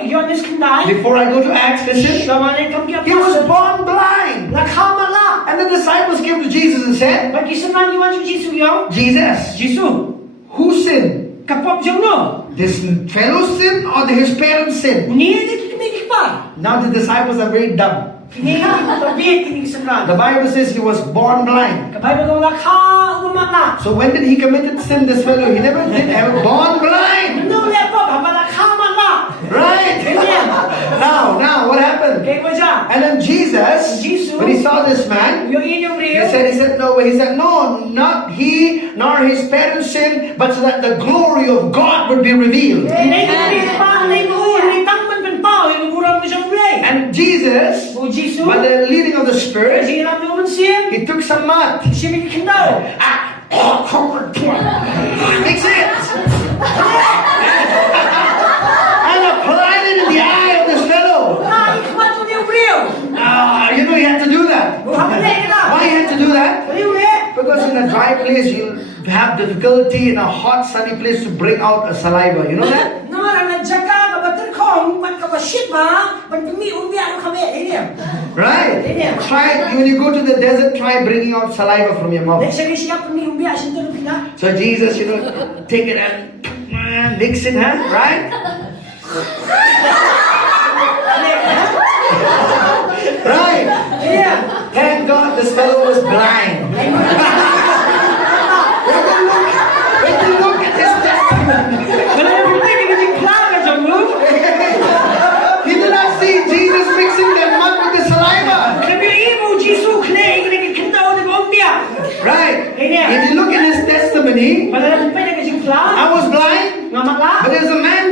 Yones kinday. Before I go to Acts, listen. Samane kam kya? He was born blind. Nakhamala. And the disciples came to Jesus and said, Pag kisaman ni wan Jesu yo. Jesus, Jesu. who sinned? Kapop jong no. This fellow sinned or his parents sinned? Ni di kini pa. Now the disciples are very dumb. Kini tabi kini kisaman. The Bible says he was born blind. Kapay ba kong lakha umata. So when did he commit sin, this fellow? He never did. Ever born blind. No le pa lakhamala. Right? Amen. Now, what happened? Kay waja. And then Jesus, when he saw this man, Yo inyong he rio. said, no, not he, nor his parents sinned, but so that the glory of God would be revealed. And Jesus, O Jesu. by the leading of the Spirit, Kasi ilang naman siya. he took some mud, Siya kikindaw. mix it, and applied it in the eye of this fellow. Ay, kumato niyo rio. You know he had to do that. Why he had to do that? Because in a dry place you have difficulty, in a hot sunny place to bring out a saliva. You know that? No, ang nagjaga kabater kong man kabashit ba? Man pumi ano kami ini. Right? Try when you go to the desert, try bringing out saliva from your mouth. Siya siya pumi asin to pina. So Jesus, take it and mix it, huh? Right? Right? Yeah. Thank God this fellow was blind. When you look at his testament, Wala na pumi kasi klaga sa mo. he did not see Jesus mixing the mud with the saliva. Kami imo Jesu kne kindaw na bombia. Right? Amen. If you look in his testimony, Wala na pumi kasi klaga. I was blind, Ngamala. but there's a man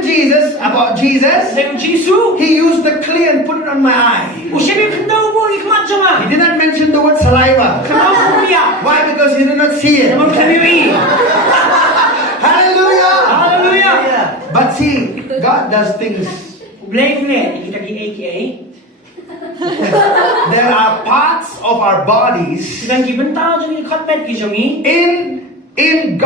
about Jesus. Sa Jesu. He used the clay and put it on my eye. O siya kindaw mo ikmat He did not mention the word saliva. Kamaw bombia. Why? Because he did not see it. Naman kami Hallelujah! Hallelujah. But see, God does things. Blame kita ki AKA. There are parts of our bodies Sedang gibentao dyan yung kotpet ki Jomi. in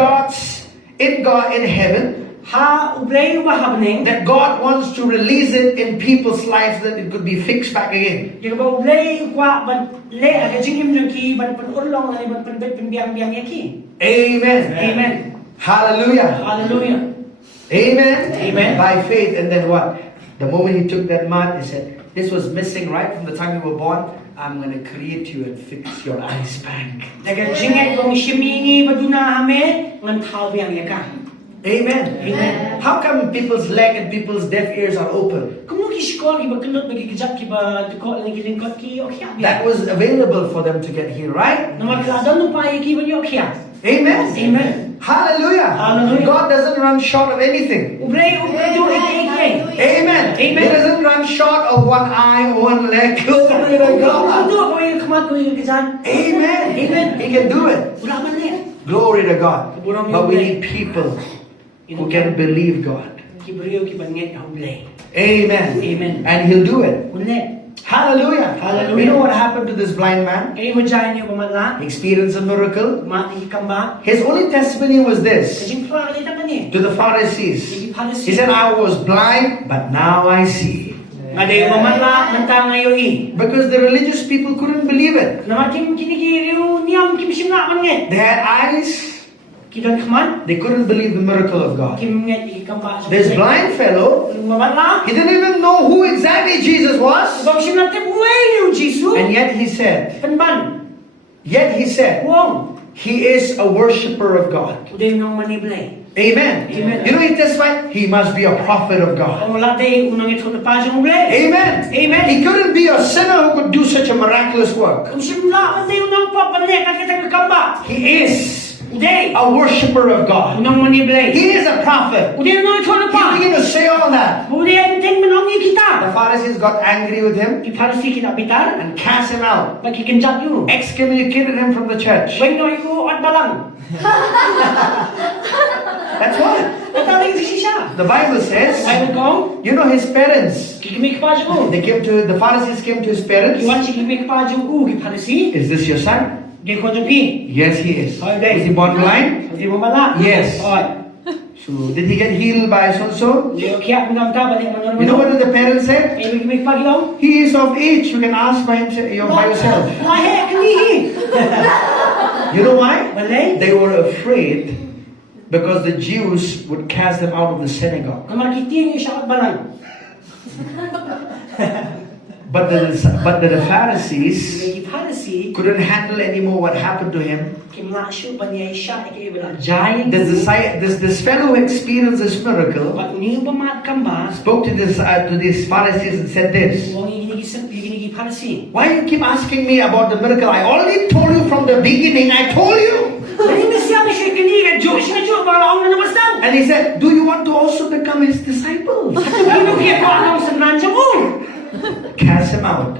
God in heaven Ha ublay wahabning. that God wants to release it in people's lives that it could be fixed back again. Yung ba ublay kwa ban le aga jingim jangki ban pan urlong ani ban pan bet pan biang yaki. Amen. Amen. Hallelujah. Hallelujah. Amen. Amen. By faith, and then what? The moment he took that mud, he said, "This was missing right from the time you were born. I'm going to create you and fix your eyes back." Daga jingay kong shimini baduna ame ngan thao biang yaka. Amen. Amen. How come people's leg and people's deaf ears are open? Kung ki skol ki ba kelot bagi kejap ki ba tukok lagi lingkot ki okya. That was available for them to get here, right? Nama kelada nu pa ki ba okya. Amen. Amen. Hallelujah. Hallelujah. God doesn't run short of anything. Ublay do ek. Amen. Amen. He doesn't run short of one eye or one leg. Glory to God. Do ko yung kamat ko yung kejap. Amen. Amen. He can do it. Wala man le. Glory to God. But we need people who can believe God. Ki brio ki banget ka ublay. Amen. Amen. And He'll do it. Unle. Hallelujah. Hallelujah. You know what happened to this blind man? Kay mo jain niyo pamatla. He experienced a miracle. Mati kamba. His only testimony was this Kajing pra kita kani. to the Pharisees. Sige Pharisee. He said, "I was blind, but now I see." Ngade pamatla mantang ngayo i. Because the religious people couldn't believe it. Namatim kinigiriu niam kim simna manget. They had eyes, Kidan khaman. they couldn't believe the miracle of God. Kim nget iki kamba. This blind fellow, Pamatla. he didn't even know who exactly Jesus was. Bang simna te buhay niyo Jisu. And yet he said, Wong. he is a worshipper of God. Uday nang maniblay. Amen. Amen. You know, he testified, he must be a prophet of God. Ang latay unang ito na pa siyang ublay. Amen. Amen. He couldn't be a sinner who could do such a miraculous work. Kung simla matay unang papanek nakita kamba. He is Uday. a worshipper of God. Unang maniblay. He is a prophet. Uday nang ito na He pa. began to say all that. Uday ang ting manongi The kita. Pharisees got angry with him Di Pharisee kita bitar. and cast him out, Magkikinjak yu. excommunicated him from the church. When no iko at balang. That's what Nataling si siya. the Bible says. Bible kong. You know, his parents, Kikimik pa siya. the Pharisees came to his parents. Iwan si kikimik pa siya. Ki Pharisee. "Is this your son?" Di ko pi. Yes, he is. Okay. Is he born blind? Di mo mala. Yes. Oy. So, did he get healed by so-and-so? Di kaya kung gamta balik mo. You know what the parents said? Eh kikimik pa gilaw. He is of age. You can ask by yourself. Lahe kanihi. You know why? Balay. They were afraid because the Jews would cast them out of the synagogue. Namarkiting yung siya at balang. But the Pharisees Di Pharisee. couldn't handle anymore what happened to him. Kimnasyo pa niya siya. Ikiibala. Jai. This fellow who experienced this miracle Pag niyo pa matkamba. spoke to these Pharisees and said this. Huwag iginigi Pharisee. "Why you keep asking me about the miracle? I already told you from the beginning. I told you." Hindi siya siya kiniga. Diyos na Diyos. Para ako na namasdan. And he said, "Do you want to also become his disciples?" Ano kaya ko anong sanran siya mo? Cast him out.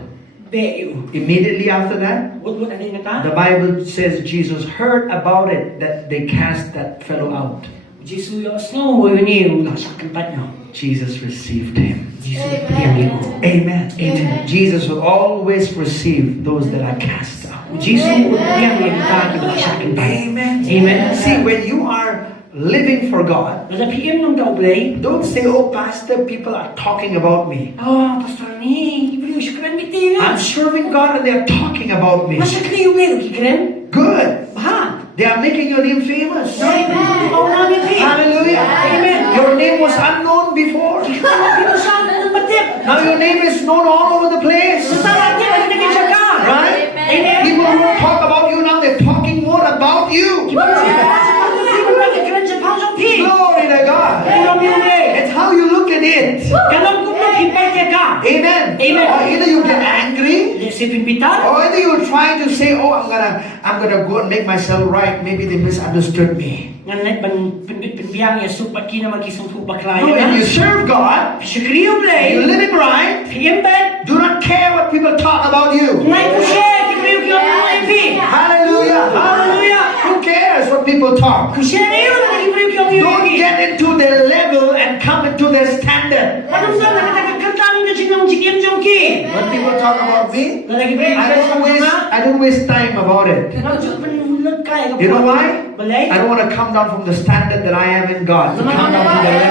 Beyo. Immediately after that, Wud ano yung nata? the Bible says Jesus heard about it, that they cast that fellow out. Jesus yung snow. Yun yung nakasakan pa niyo. Jesus received him. Jesus piyari ko. Amen. Amen. Jesus will always receive those that are cast out. Jesus yung kita nakasakan pa. Amen. Amen. See, when you are living for God, Nasa PM nung kaublay. don't say, "Oh, Pastor, people are talking about me." Oh, pastor ni. Ibriyo siya kren mitin. I'm serving God and they're talking about me. Masa kren yung meron kikren? Good. Baha. They are making your name famous. Amen. Oh, namin rin. Hallelujah. Amen. Your name was unknown before. Pinusan ng batip. Now your name is known all over the place. Sa talatip, ang naging siya ka. Right? Amen. People who don't talk about you now, they're talking more about you. Glory to God. It's how you look at it. Amen. Amen. Or either you get angry, or either you're trying to say, "Oh, I'm gonna go and make myself right. Maybe they misunderstood me." No, when you serve God, you live it right. Do not care what people talk about you. Hallelujah. Hallelujah. Who cares what people talk? Don't get into their level and come into their standard. jikim jongki. When people talk about me, Lalaki beri I don't waste time about it. You know why? I don't want to come down from the standard that I am in God. To come down to the level.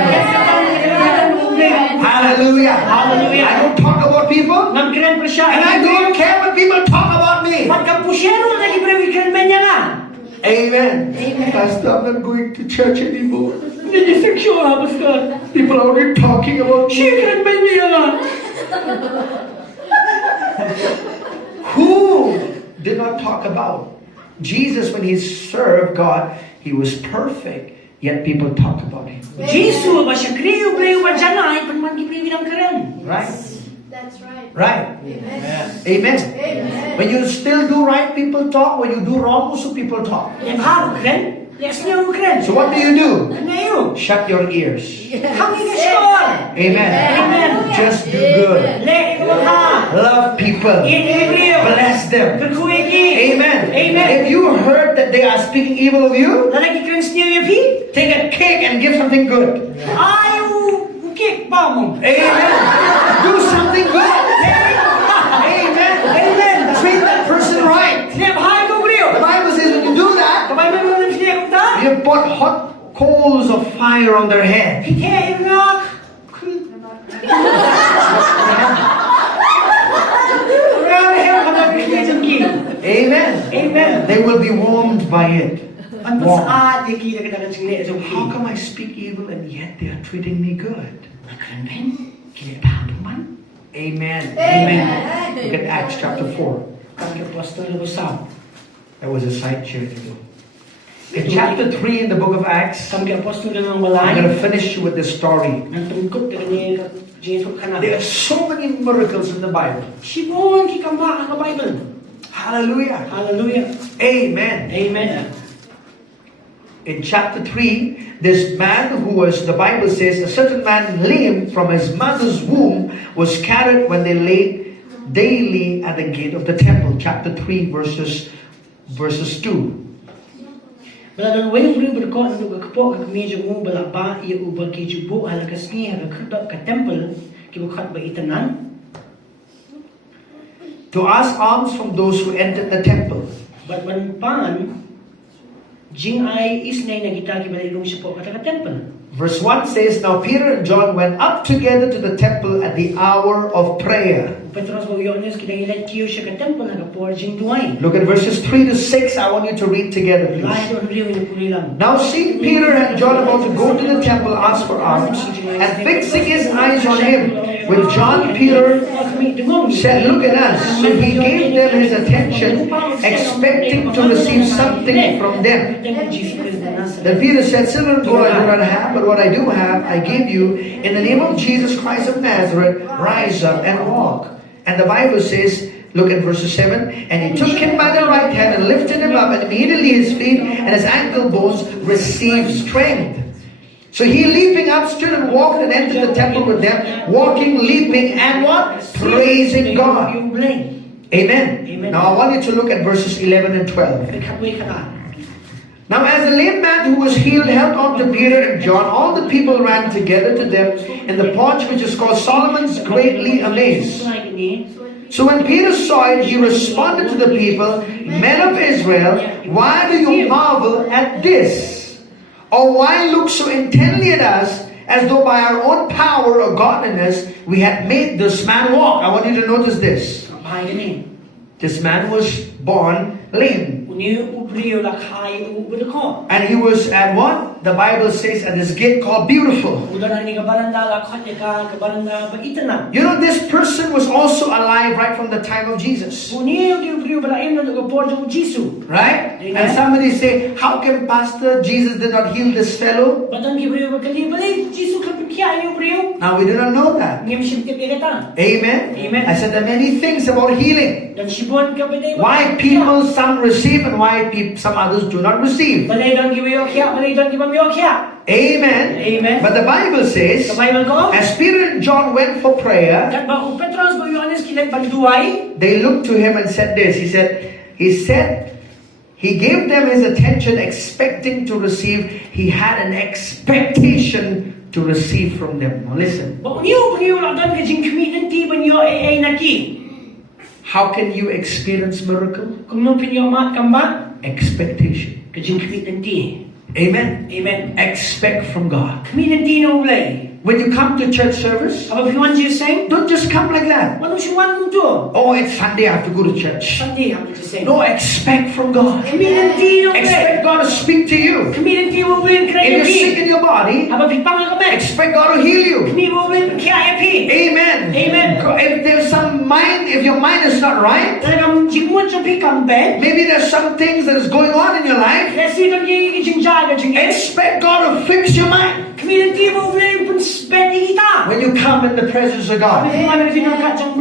Hallelujah. Hallelujah. I don't talk about people. And I don't care when people talk about me. Amen. Pastor, I'm not going to church anymore. People are already talking about me. Who did not talk about? Jesus, when he served God, he was perfect, yet people talk about him. Right? That's right. Right? Amen. Amen. Amen. When you still do right, people talk. When you do wrong, also people talk. So what do you do? Shut your ears. Amen. Amen. Just do good. Love people. Bless them. Amen. If you heard that they are speaking evil of you, take a cake and give something good. Amen. Do something good. Amen. Treat that person right. The Bible says when you do that, you put hot coals of fire on their head. Amen. They will be warmed by it. Warmed. How come I speak evil and yet they are treating me good? Amen. Look at Acts chapter 4. That was a side chair to go. In chapter 3 in the book of Acts, I'm going to finish you with this story. There are so many miracles in the Bible. Hallelujah. Hallelujah. Amen. Amen. In chapter 3, this man who was, the Bible says, a certain man lame from his mother's womb was carried when they laid daily at the gate of the temple. Chapter 3 verses 2. To ask alms from those who entered the temple. But when pan jing ay isnay nagitagi balay ilong siya po kataka temple. Verse 1 says, now Peter and John went up together to the temple at the hour of prayer. Look at verses 3 to 6. I want you to read together, please. Now seeing Peter and John about to go to the temple, ask for alms, and fixing his eyes on him, when John Peter said, look at us. So he gave them his attention, expecting to receive something from them. Then Peter said, silver and gold I do not have, but what I do have, I give you. In the name of Jesus Christ of Nazareth, rise up and walk. And the Bible says, look at verse 7, and he took him by the right hand and lifted him up, and immediately his feet and his ankle bones received strength. So he leaping up stood and walked and entered the temple with them, walking, leaping, and what? Praising God. Amen. Now I want you to look at verses 11 and 12. Now as the lame man who was healed held on to Peter and John, all the people ran together to them in the porch which is called Solomon's, greatly amazed. So when Peter saw it, he responded to the people, men of Israel, why do you marvel at this? Or why look so intently at us, as though by our own power or godliness we had made this man walk? I want you to notice this. This man was born lame. And he was at what? The Bible says at this gate called Beautiful. You know, this person was also alive right from the time of Jesus. Right? And somebody say, how can Pastor Jesus did not heal this fellow? Now we do not know that. Amen. I said there are many things about healing. Why people some receive and why some others do not receive. Amen. But the Bible says, as Peter and John went for prayer, they looked to him and said this. He gave them his attention, expecting to receive. He had an expectation to receive from them. Now listen. How can you experience miracle? Expectation. Amen. Amen. Expect from God. When you come to church service, don't just come like that. Oh, it's Sunday, I have to go to church. No, expect from God. Expect God to speak to you. If you're sick in your body, expect God to heal you. Amen. If there's some mind, if your mind is not right, maybe there's some things that is going on in your life, expect God to fix your mind. When you come in the presence of God,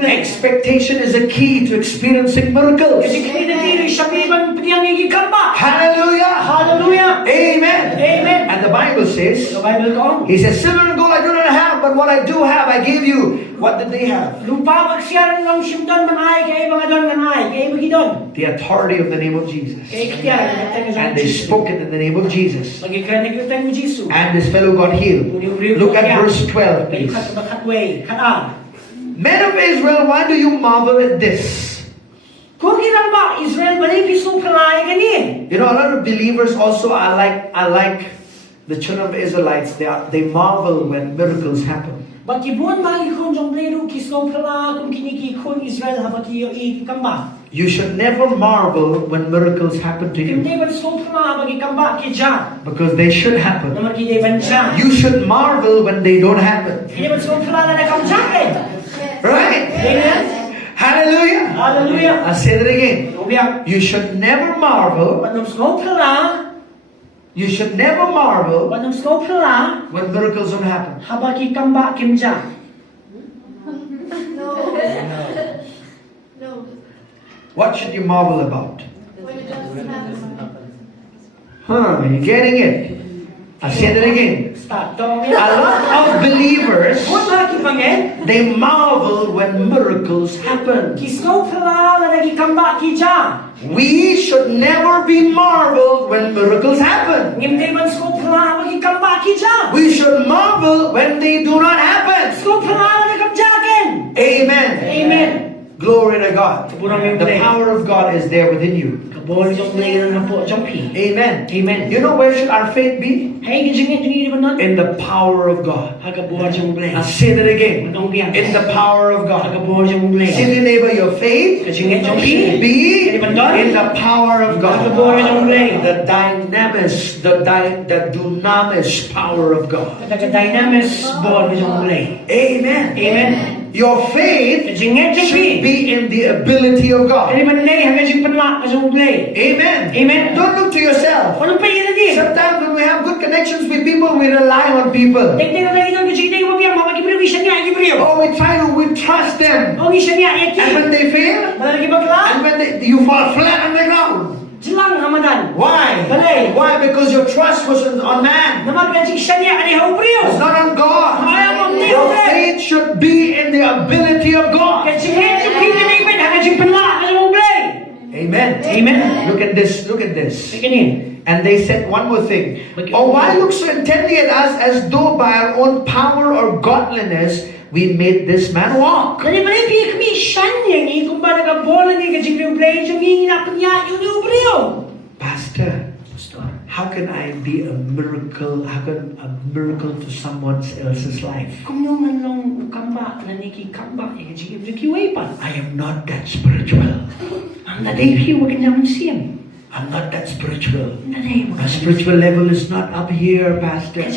expectation is a key to experiencing miracles. Hallelujah. Amen. And the Bible says, He says, silver and gold I do not have, but what I do have I give you. What did they have? The authority of the name of Jesus. And they spoke it in the name of Jesus. And this fellow got healed. Look at verse 12, please. Men of Israel, why do you marvel at this? You know, a lot of believers also are like the children of Israelites. They marvel when miracles happen. You should never marvel when miracles happen to you, because they should happen. You should marvel when they don't happen. Right? Hallelujah. I'll say that again. You should never marvel. You should never marvel when miracles don't happen. No. What should you marvel about? When it doesn't happen. You getting it? I'll say that again. A lot of believers, they marvel when miracles happen. We should never be marveled when miracles happen. We should marvel when they do not happen. Amen. Glory to God. The power of God is there within you. Amen. You know where should our faith be? In the power of God. I'll say that again. In the power of God. Say to your neighbor, your faith should be in the power of God. The dunamis power of God. Amen. Your faith should be in the ability of God. Amen. Don't look to yourself. Sometimes when we have good connections with people, we rely on people. Oh, we trust them. And when they fail, and when you fall flat on the ground. Why? Because your trust was on man. It's not on God. Your faith should be in the ability of God. Amen. Look at this. And they said one more thing. Oh, why look so intently at us as though by our own power or godliness we made this man walk? Pastor, how can I be a miracle? How can a miracle to someone else's life? I am not that spiritual. I'm not that spiritual. My spiritual level is not up here, Pastor. How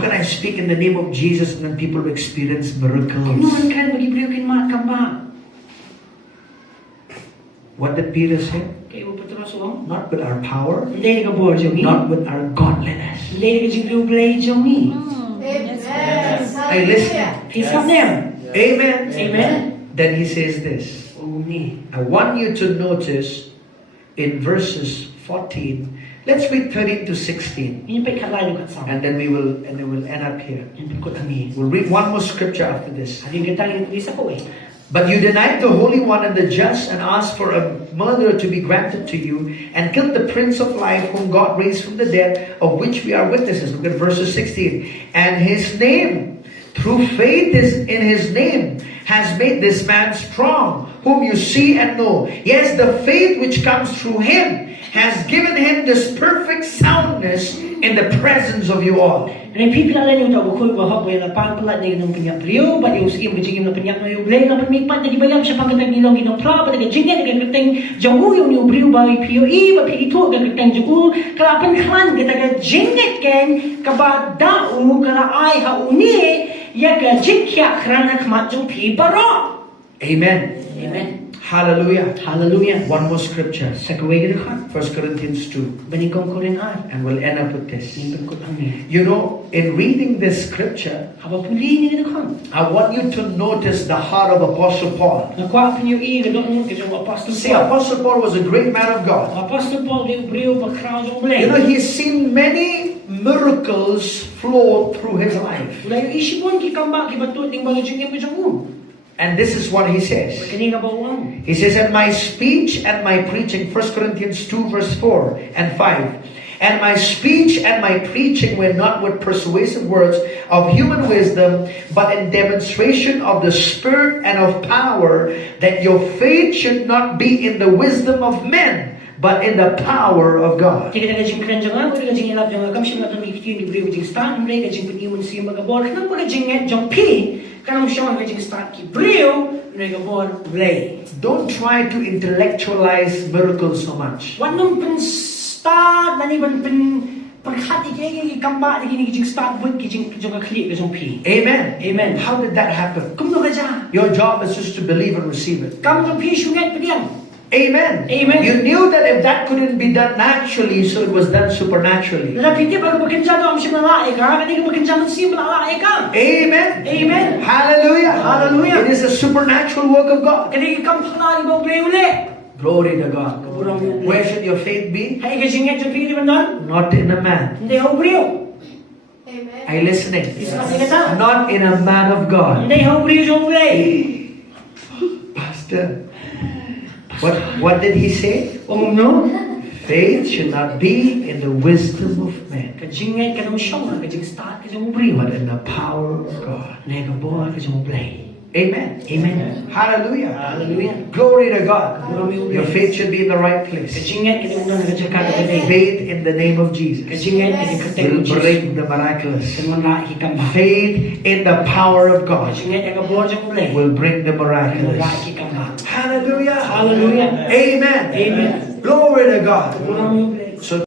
can I speak in the name of Jesus and then people experience miracles? What did Peter say? Not with our power, not with our godliness. Hey, listen. Amen. Then he says this. I want you to notice in verses 14. Let's read 13 to 16. And then we will end up here. We'll read one more scripture after this. But you denied the Holy One and the just and asked for a murderer to be granted to you and killed the Prince of Life whom God raised from the dead, of which we are witnesses. Look at verses 16. And his name, through faith in his name, has made this man strong, whom you see and know. Yes, the faith which comes through him has given him this perfect soundness in the presence of you all. Nên phi la lên tàu khôi và học về là pan pala này nông pinyak rio, ba yung skim cái chingim na pinyak na yung blame na pamik pan na gibayam siya pagkatag nilong ginong pra, pa nagajingan nagagrateng jawu yung brio ba pio ba pi ito nagagrateng jawu kalapan klan katagajinget ken kabadao kala ay hauni yaga jikya kran hakmat yung pi baro. Amen. Amen. Hallelujah. Hallelujah. One more scripture. 1 Corinthians 2. Korinai. And we'll end up with this. You You know, in reading this scripture, I want you to notice the heart of Apostle Paul. See, Apostle Paul was a great man of God. You know, he's seen many miracles flow through his life. And this is what he says. He says, and my speech and my preaching, 1 Corinthians 2 verse 4 and 5. And my speech and my preaching were not with persuasive words of human wisdom, but in demonstration of the Spirit and of power, that your faith should not be in the wisdom of men, but in the power of God. Don't try to intellectualize miracles so much. Amen. Amen. How did that happen? Your job is just to believe and receive it. Amen. Amen. You knew that if that couldn't be done naturally, so it was done supernaturally. Amen. Amen. Hallelujah. Hallelujah. It is a supernatural work of God. Glory to God. Where should your faith be? Not in a man. Amen. Are you listening? Not in a man of God. Pastor, what did he say? Oh no. Faith should not be in the wisdom of men, but in the power of God. Amen. Amen. Hallelujah. Hallelujah. Glory to God. Your faith should be in the right place. Faith in the name of Jesus will bring the miraculous. Faith in the power of God will bring the miraculous. Hallelujah. Hallelujah. Amen. Amen. Glory to God. So